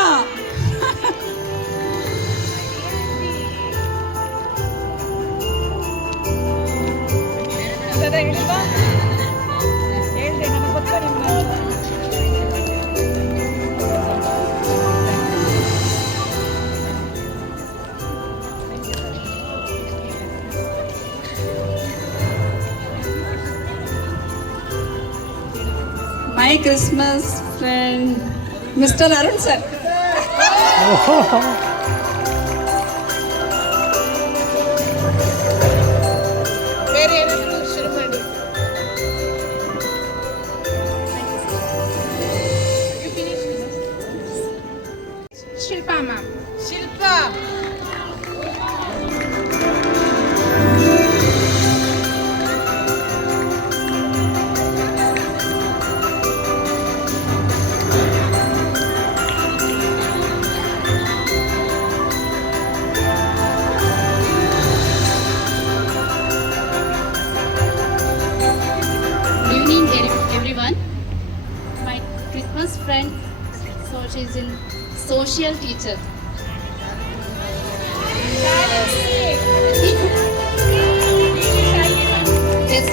My Christmas friend, Mr. Arun sir. Shilpa ma'am. Shilpa. friend. So she's in social teacher. Yes.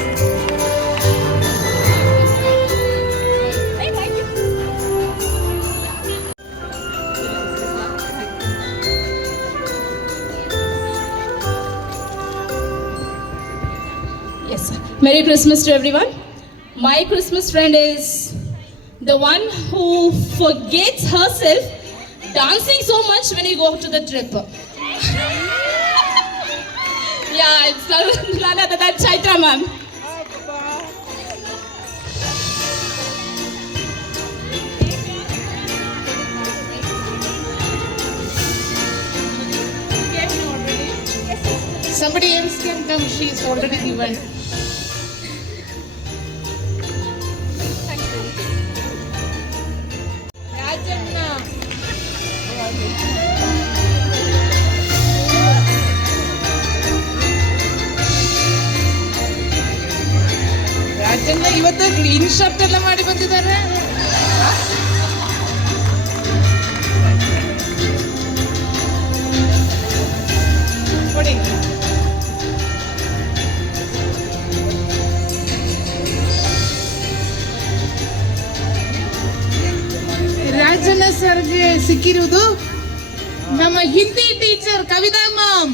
Yes. Merry Christmas to everyone. My Christmas friend is the one who forgets herself dancing so much when you go to the trip. Yeah, it's none other than Chaitra ma'am. Somebody else can come, she's already given. Rajanna ಇವತ್ತು clean shirt ಎಲ್ಲ ಮಾಡಿ ಬಂದಿದ್ದಾರೆ. ಕೊಡಿ. ರಾಜಣ್ಣ ಸರ್ಗೆ ಸಿಕ್ಕಿರುವುದು ನಮ್ಮ Hindi teacher Kavita ma'am.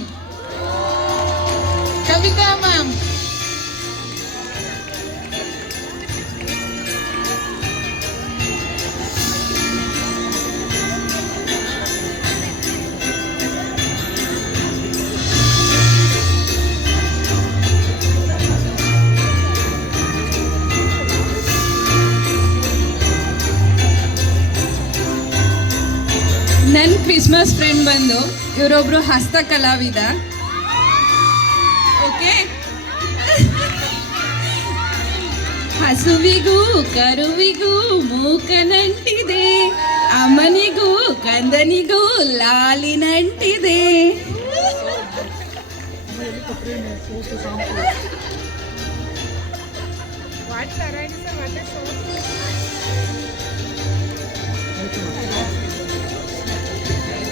Kavita ma'am. ನನ್ನ Christmas friend ಬಂದು ಇವರೊಬ್ರು ಹಸ್ತ ಕಲಾವಿದ. ಓಕೆ, ಹಸುವಿಗೂ ಕರುವಿಗೂ ಮೂಕನಂಟಿದೆ, ಅಮ್ಮನಿಗೂ ಕಂದನಿಗೂ ಲಾಲಿನಂಟಿದೆ.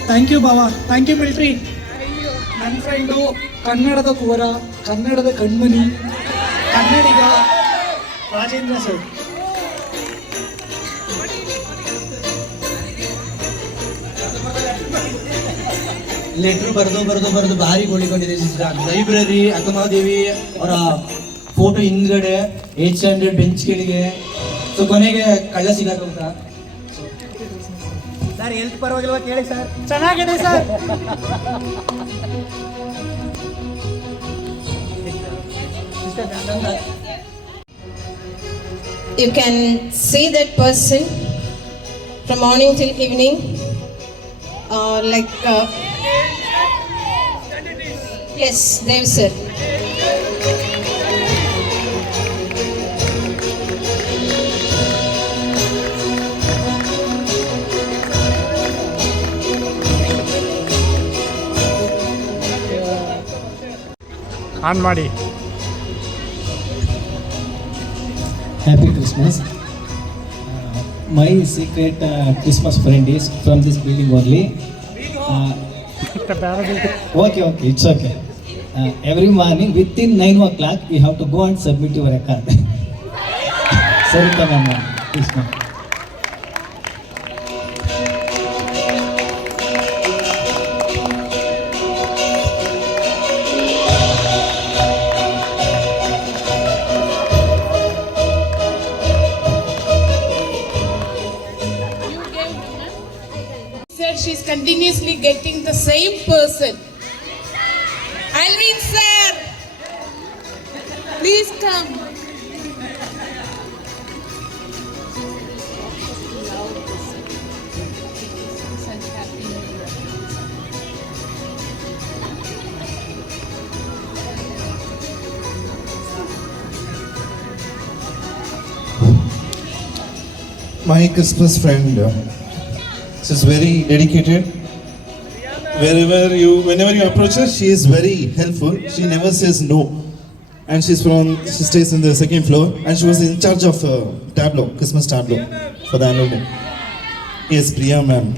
ಥ್ಯಾಂಕ್ ಯು ಬಾಬಾ, ಥ್ಯಾಂಕ್ ಯು ಮಿಲ್ಟ್ರಿ. ನನ್ನ ಫ್ರೆಂಡು ಕನ್ನಡದ ಕುವರ, ಕನ್ನಡದ ಕಣ್ಮಣಿ, ಕನ್ನಡಿಗ ರಾಜೇಂದ್ರ ಸರ್. ಲೆಟ್ರು ಬರೆದು ಭಾರಿ ಗೋಳಿಕೊಂಡಿದೆ. ಲೈಬ್ರರಿ ಅಕ್ಕಮಹಾದೇವಿ ಅವರ ಫೋಟೋ ಹಿಂದ್ಗಡೆ 800 ಬೆಂಚ್ ಕೆಳಗೆ. ಸೊ ಕೊನೆಗೆ ಕಳ್ಳ ಸಿಗಾಕಂತ. ಸರ್ ಹೆಲ್ತ್ ಪರವಾಗಿಲ್ವಾ ಕೇಳಿ ಸರ್. ಚೆನ್ನಾಗಿದೆ sir. You can see that person from morning till evening, yes, Dev sir. On ಮಾಡಿ. Happy Christmas. My secret Christmas friend is from this building only. Okay, it's okay. Every morning within 9 o'clock you have to go and submit your record. Sarita ma'am, please come. She's continuously getting the same person. Alvin sir, please come. My Christmas friend, she's very dedicated. Whenever you approach her, she is very helpful. She never says no. And she stays in the second floor. And she was in charge of Tableau, Christmas Tableau for the annual day. Yes, Priya ma'am.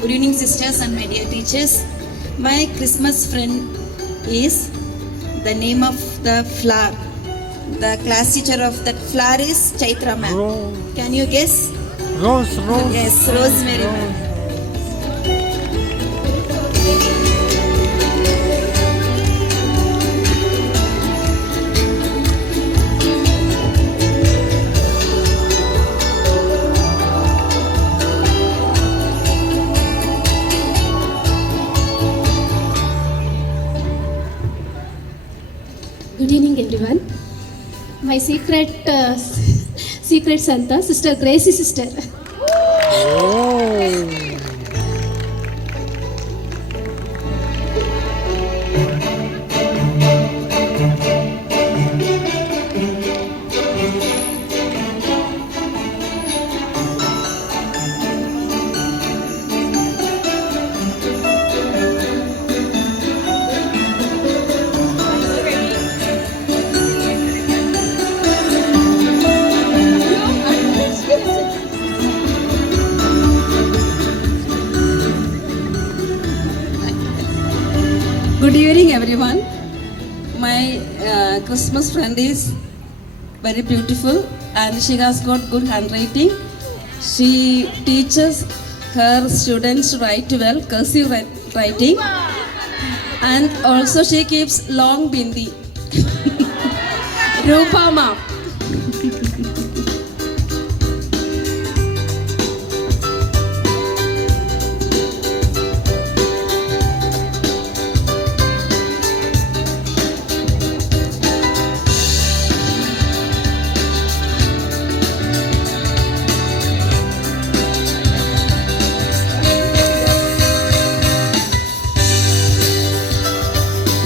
Good evening, sisters and my dear teachers. My Christmas friend is the name of the flower. The class teacher of that flower is Chaitra ma'am. Can you guess? Rose. Yes, Rosemary ma'am. Good evening, everyone. My secret Santa, Sister Gracie sister. Good evening, everyone. My Christmas friend is very beautiful and she has got good handwriting. She teaches her students to write well, cursive writing, and also she keeps long bindi. Rupa ma'am.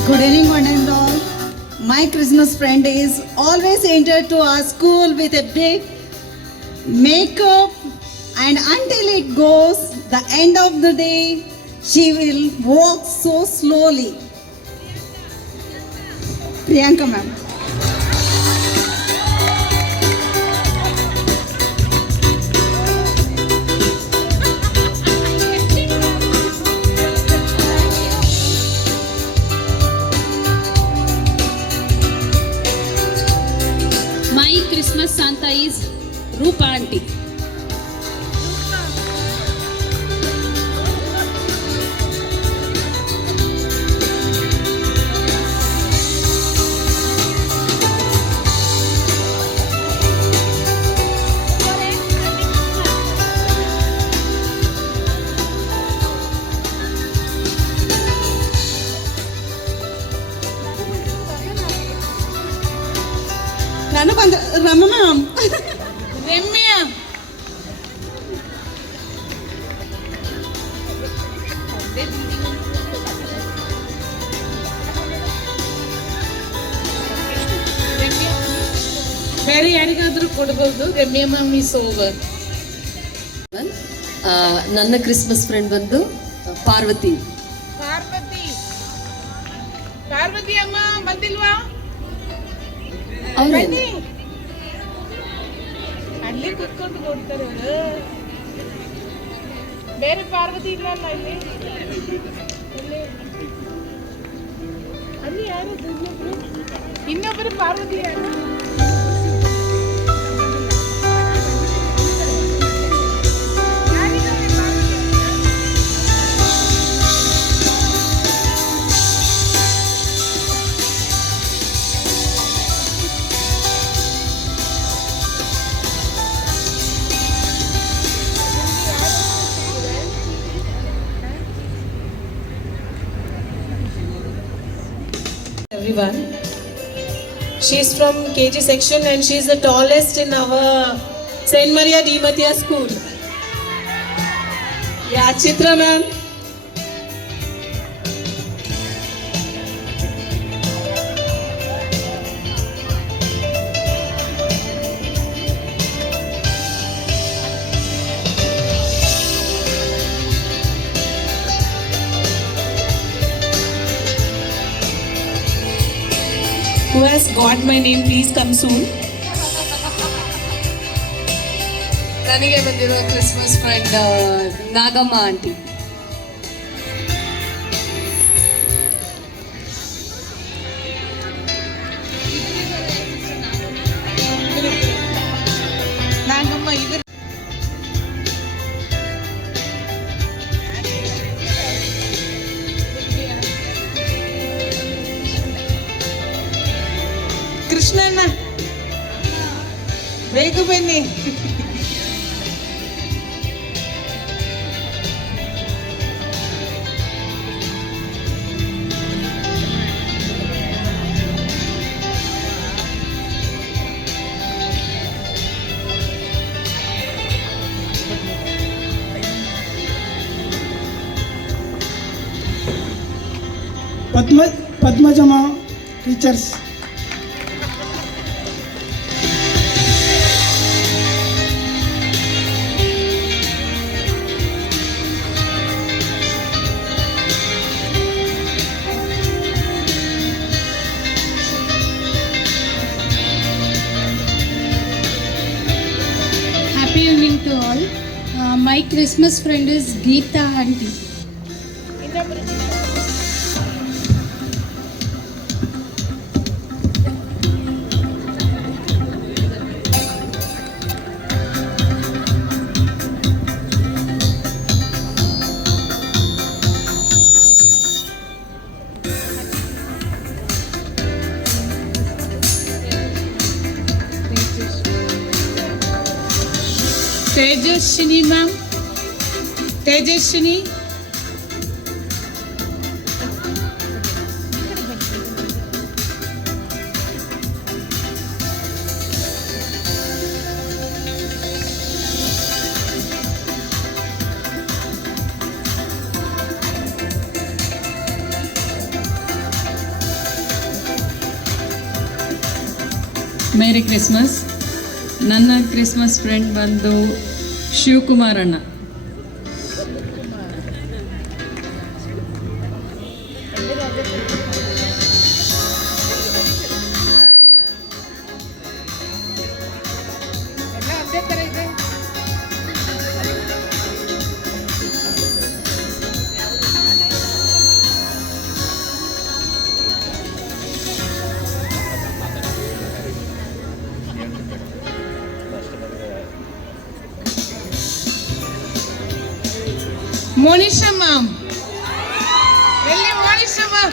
Good evening, one and all. My Christmas friend is always entered to our school with a big makeup, and until it goes the end of the day, she will walk so slowly. Priyanka ma'am. My Christmas Santa is Rupa auntie. ನಾನು ಬಂದ ರಮ್ಮ ma'am. Ramya. ಬೇರೆ ಯಾರಿಗಾದ್ರೂ ಕೊಡ್ಬೋದು. Ramya ma'am is over. ನನ್ನ Christmas friend ಬಂದು ಪಾರ್ವತಿ. ಪಾರ್ವತಿ ಅಮ್ಮ ಬಂದಿಲ್ವಾ? ಅವ್ರೇನು ಅಲ್ಲಿ ಕುತ್ಕೊಂಡು ಕೊಡ್ತಾರೆ ಅವರು. ಬೇರೆ ಪಾರ್ವತಿ ಇಲ್ಲಲ್ಲ ಇಲ್ಲಿ. ಅಲ್ಲಿ ಯಾರು ಇನ್ನೊಬ್ಬರು ಪಾರ್ವತಿ ಯಾರು? Everyone. She's from KG section and she's the tallest in our Saint Maria Di Mattia school. Yeah, Chitra ma'am. who has got my name, please come soon. ನನಗೆ ಬಂದಿರೋ Christmas friend Nagamma aunty. Nagamma ಇವರು ಕೃಷ್ಣಣ್ಣ ಬೇಗ ಬನ್ನಿ. Padmajamma teachers. Happy evening to all. My Christmas friend is Geeta aunty. Tejaswini ma'am. Tejaswini. Merry Christmas. ನನ್ನ Christmas friend ಬಂದು ಶಿವಕುಮಾರ್ ಅಣ್ಣ. Monisha ma'am. Really Monisha ma'am.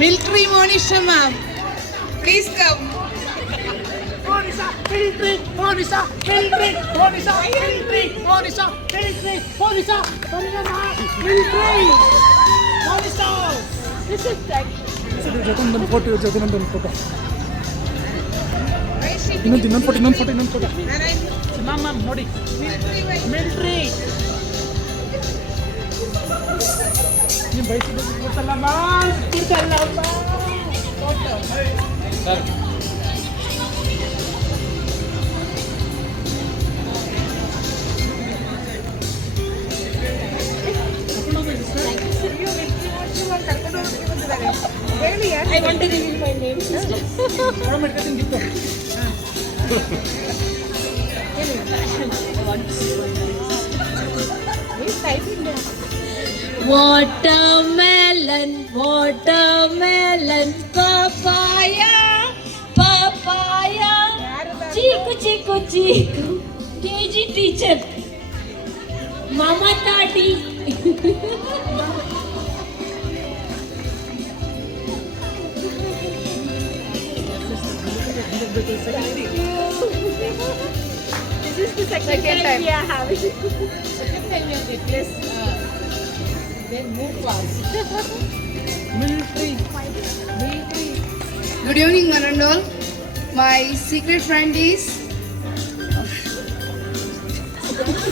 Military Monisha ma'am. Please come. Monisha, military, Monisha, military, Monisha, military, Monisha, military, Monisha, military, Monisha. This is Jagannath photo, Jagannath photo. ಇನ್ನೊಂದು photo. Ma'am ನೋಡಿ military ನೀವು ಬಯಸಿದ್ದು ಗೊತ್ತಲ್ಲ ma'am ಗೊತ್ತಲ್ಲ sir. I want to reveal my name. Watermelon, watermelon, papaya, papaya, chiku chiku chiku, KG teacher, mama tati. This is the second time we are having. Second time we are necklace. Then move fast. Military. Good evening, one and all. My secret friend is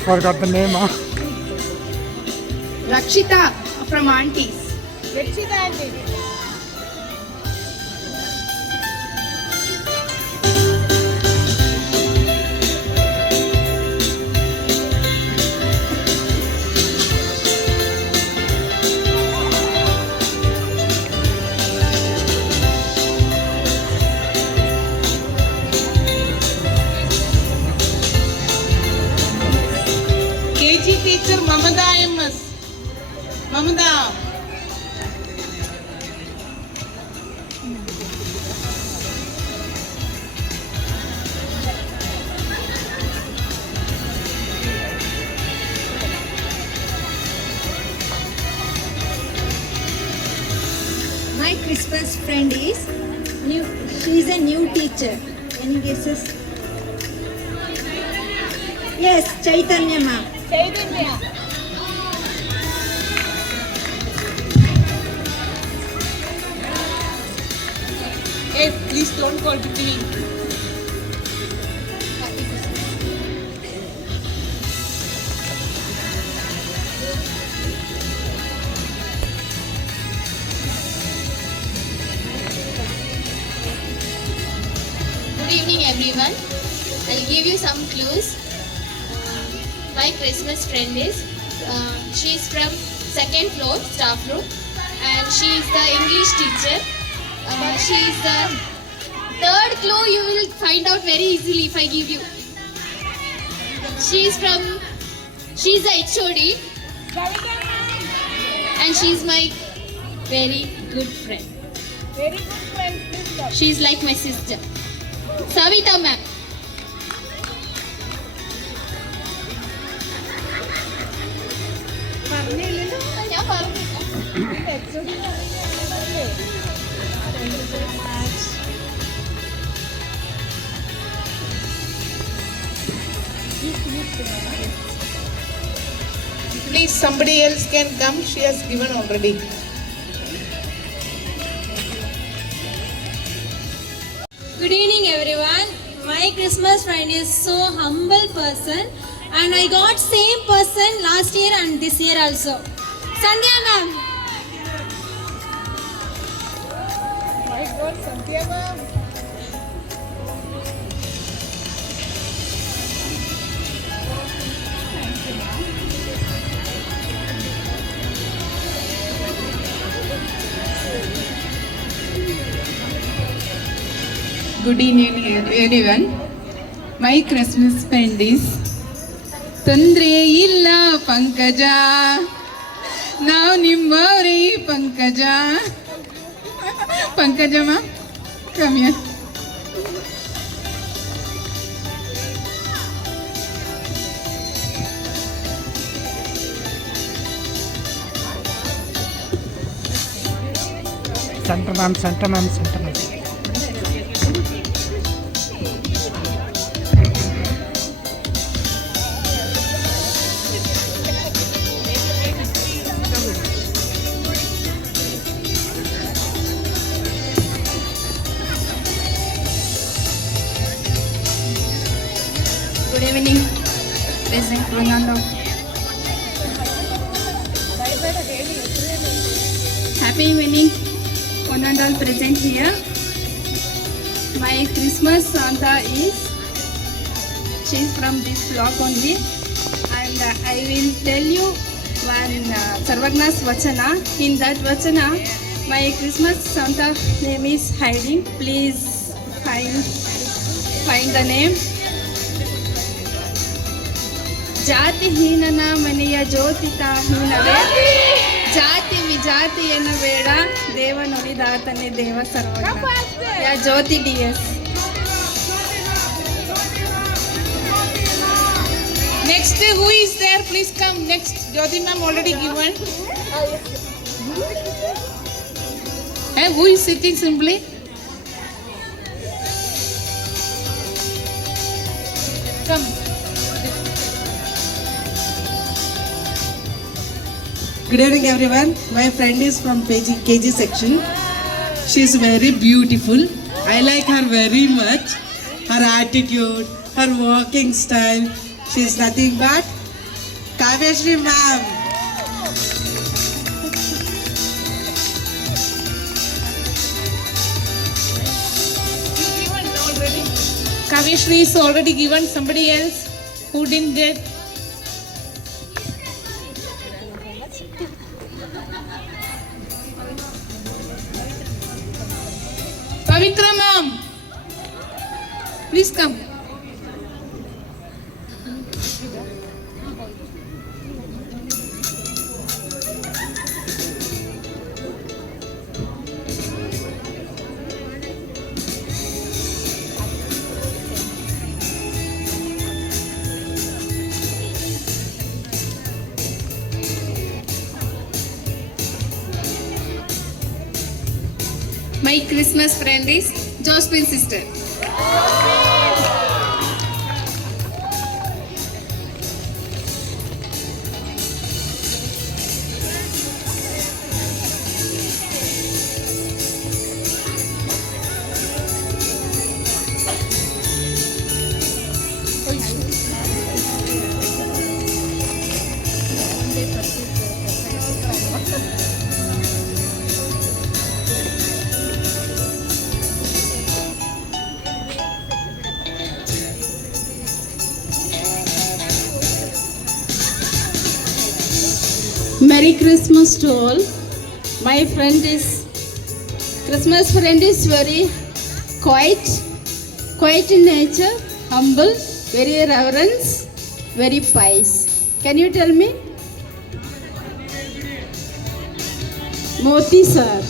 Forgot the name. Rakshita from Aunties. Rakshita auntie. My Christmas friend is new. She is a new teacher. Any guesses? Yes, Chaitanya ma'am. Chaitanya. Hey, please don't call me. Good evening, everyone. I'll give you some clues. My Christmas friend is, she's from second floor staff room, and she is the English teacher. She is the third clue you will find out very easily if I give you. She's the HOD, and she's my very good friend. Very good friend. Please come. She's like my sister. Savita ma'am. ഞാൻ പറഞ്ഞില്ല. Please, somebody else can come. She has given already. Good evening, everyone. My Christmas friend is so humble person, and I got same person last year and this year also. Sandhya ma'am. My God, Sandhya ma'am. Good evening, everyone. My Christmas friend is ತೊಂದ್ರೆ ಇಲ್ಲ ಪಂಕಜ, ನಾವು ನಿಮ್ಮವರೇ ಪಂಕಜ. Pankajamma, come here. Center ma'am. Good evening, President Ronaldo. Happy evening, one and all present here. My Christmas Santa is, she is from this block only, and I will tell you one Sarvagna's Vachana. In that Vachana, my Christmas Santa name is hiding. Please find the name. ಜಾತಿಹೀನನ ಮನೆಯ ಜ್ಯೋತಿತಾಹೀನವೇ, ಜಾತಿ ವಿಜಾತಿಯನ್ನು ಬೇಡ, ದೇವ ನುಡಿದಾತನೇ ದೇವ ಸರ್ವಜ್ಞ. ಯಾ ಜ್ಯೋತಿ DS. Next, who is there? Please come. Next, Jyoti ma'am already given. Hey, who is sitting simply? Come. Good evening, everyone. My friend is from KG section. She is very beautiful. I like her very much. Her attitude, her walking style. She is nothing but Kavyashri ma'am. Given already. Kavyashri is already given. Somebody else who didn't get. Pavitra ma'am, please come. My Christmas friend is Josephine sister. Merry Christmas to all. My Christmas friend is very quiet in nature, humble, very reverence, very pious. Can you tell me? Moti sir.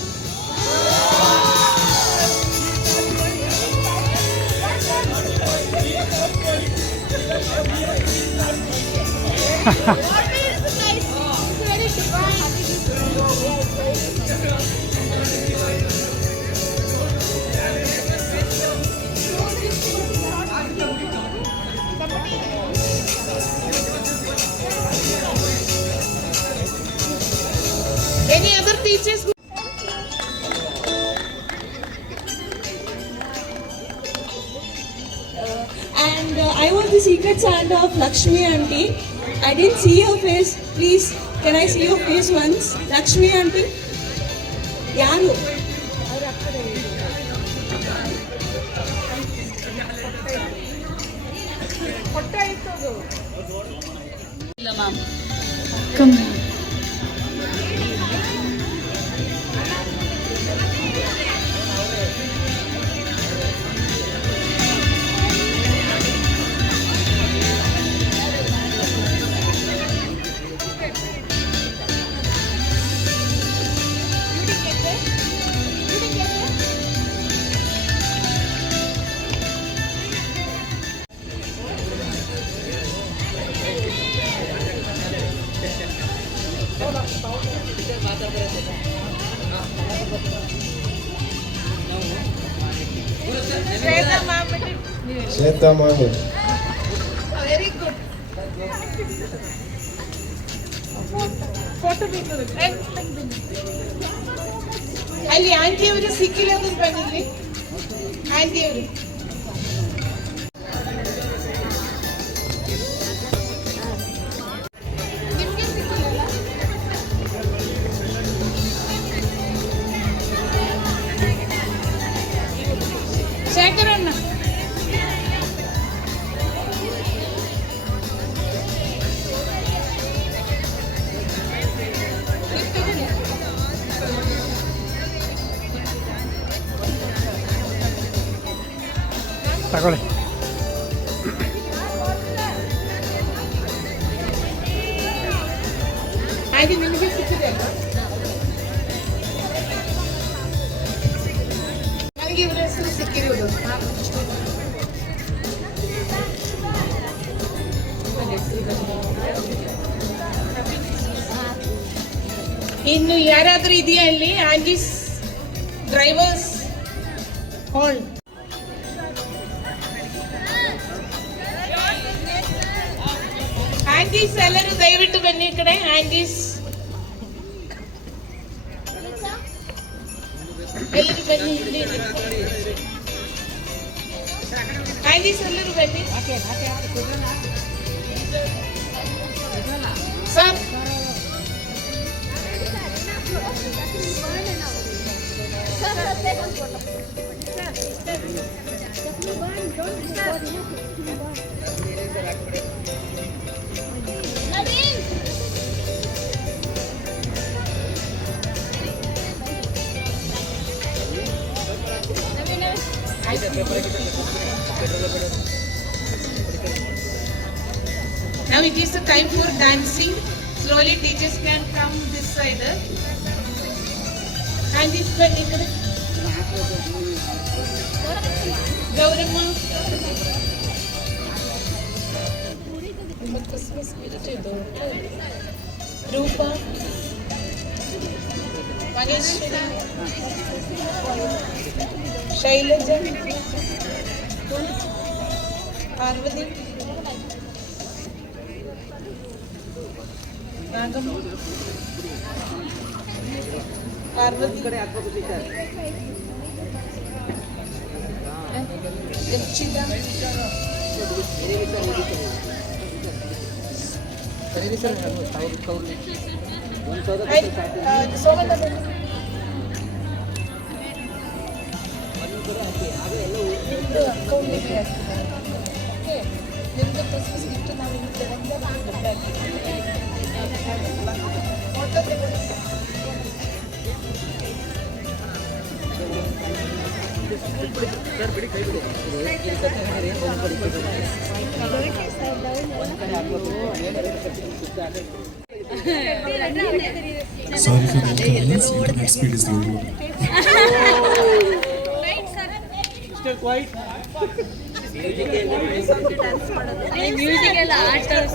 Any other teachers? And I want the secret Santa of Lakshmi auntie. I didn't see her face. Please, can I see your face once? Lakshmi auntie. Yaru. ಇಲ್ಲ ma'am. Come. Shweta ma'am. Very good. Photo ಅಲ್ಲಿ aunty ಅವರು ಸಿಕ್ಕಿಲ್ಲ ಅಂತ ಬಂದಿದ್ವಿ. Aunty ಅವರು ಶೇಖರಣ್ಣ ತಗೊಳ್ಳಿ. Aunty ನಿಮಗೆ ಸಿಕ್ಕಿದೆ ಅಲ್ವಾ? ನನಗೆ ಇವರ ಹೆಸರು ಸಿಕ್ಕಿರುವುದು. ಇನ್ನು ಯಾರಾದ್ರೂ ಇದೆಯಾ ಇಲ್ಲಿ? ಆಂಟೀಸ್ ಡ್ರೈವರ್ಸ್ ಹಾಲ್ ಆಂಟೀಸ್ ಎಲ್ಲರೂ ದಯವಿಟ್ಟು ಬನ್ನಿ ಈ ಕಡೆ. ಆಂಟೀಸ್ ಎಲ್ಲರೂ ಬನ್ನಿ ಇಲ್ಲಿ. ಆಂಟೀಸ್ ಎಲ್ಲರೂ ಬನ್ನಿ sir. Now it is the time for dancing. Slowly teachers can come this side. And this one, Gauramma. Christmas spirit. Rupa. Manishwari. Shailaja, Parvati, Nagam, Parvati, Yakshida, Sorry for the inconvenience. Internet speed is the only one. Still quiet. Music ಎಲ್ಲ ಆಡ್ತಾರೆ.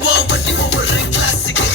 Wow, but you were classic.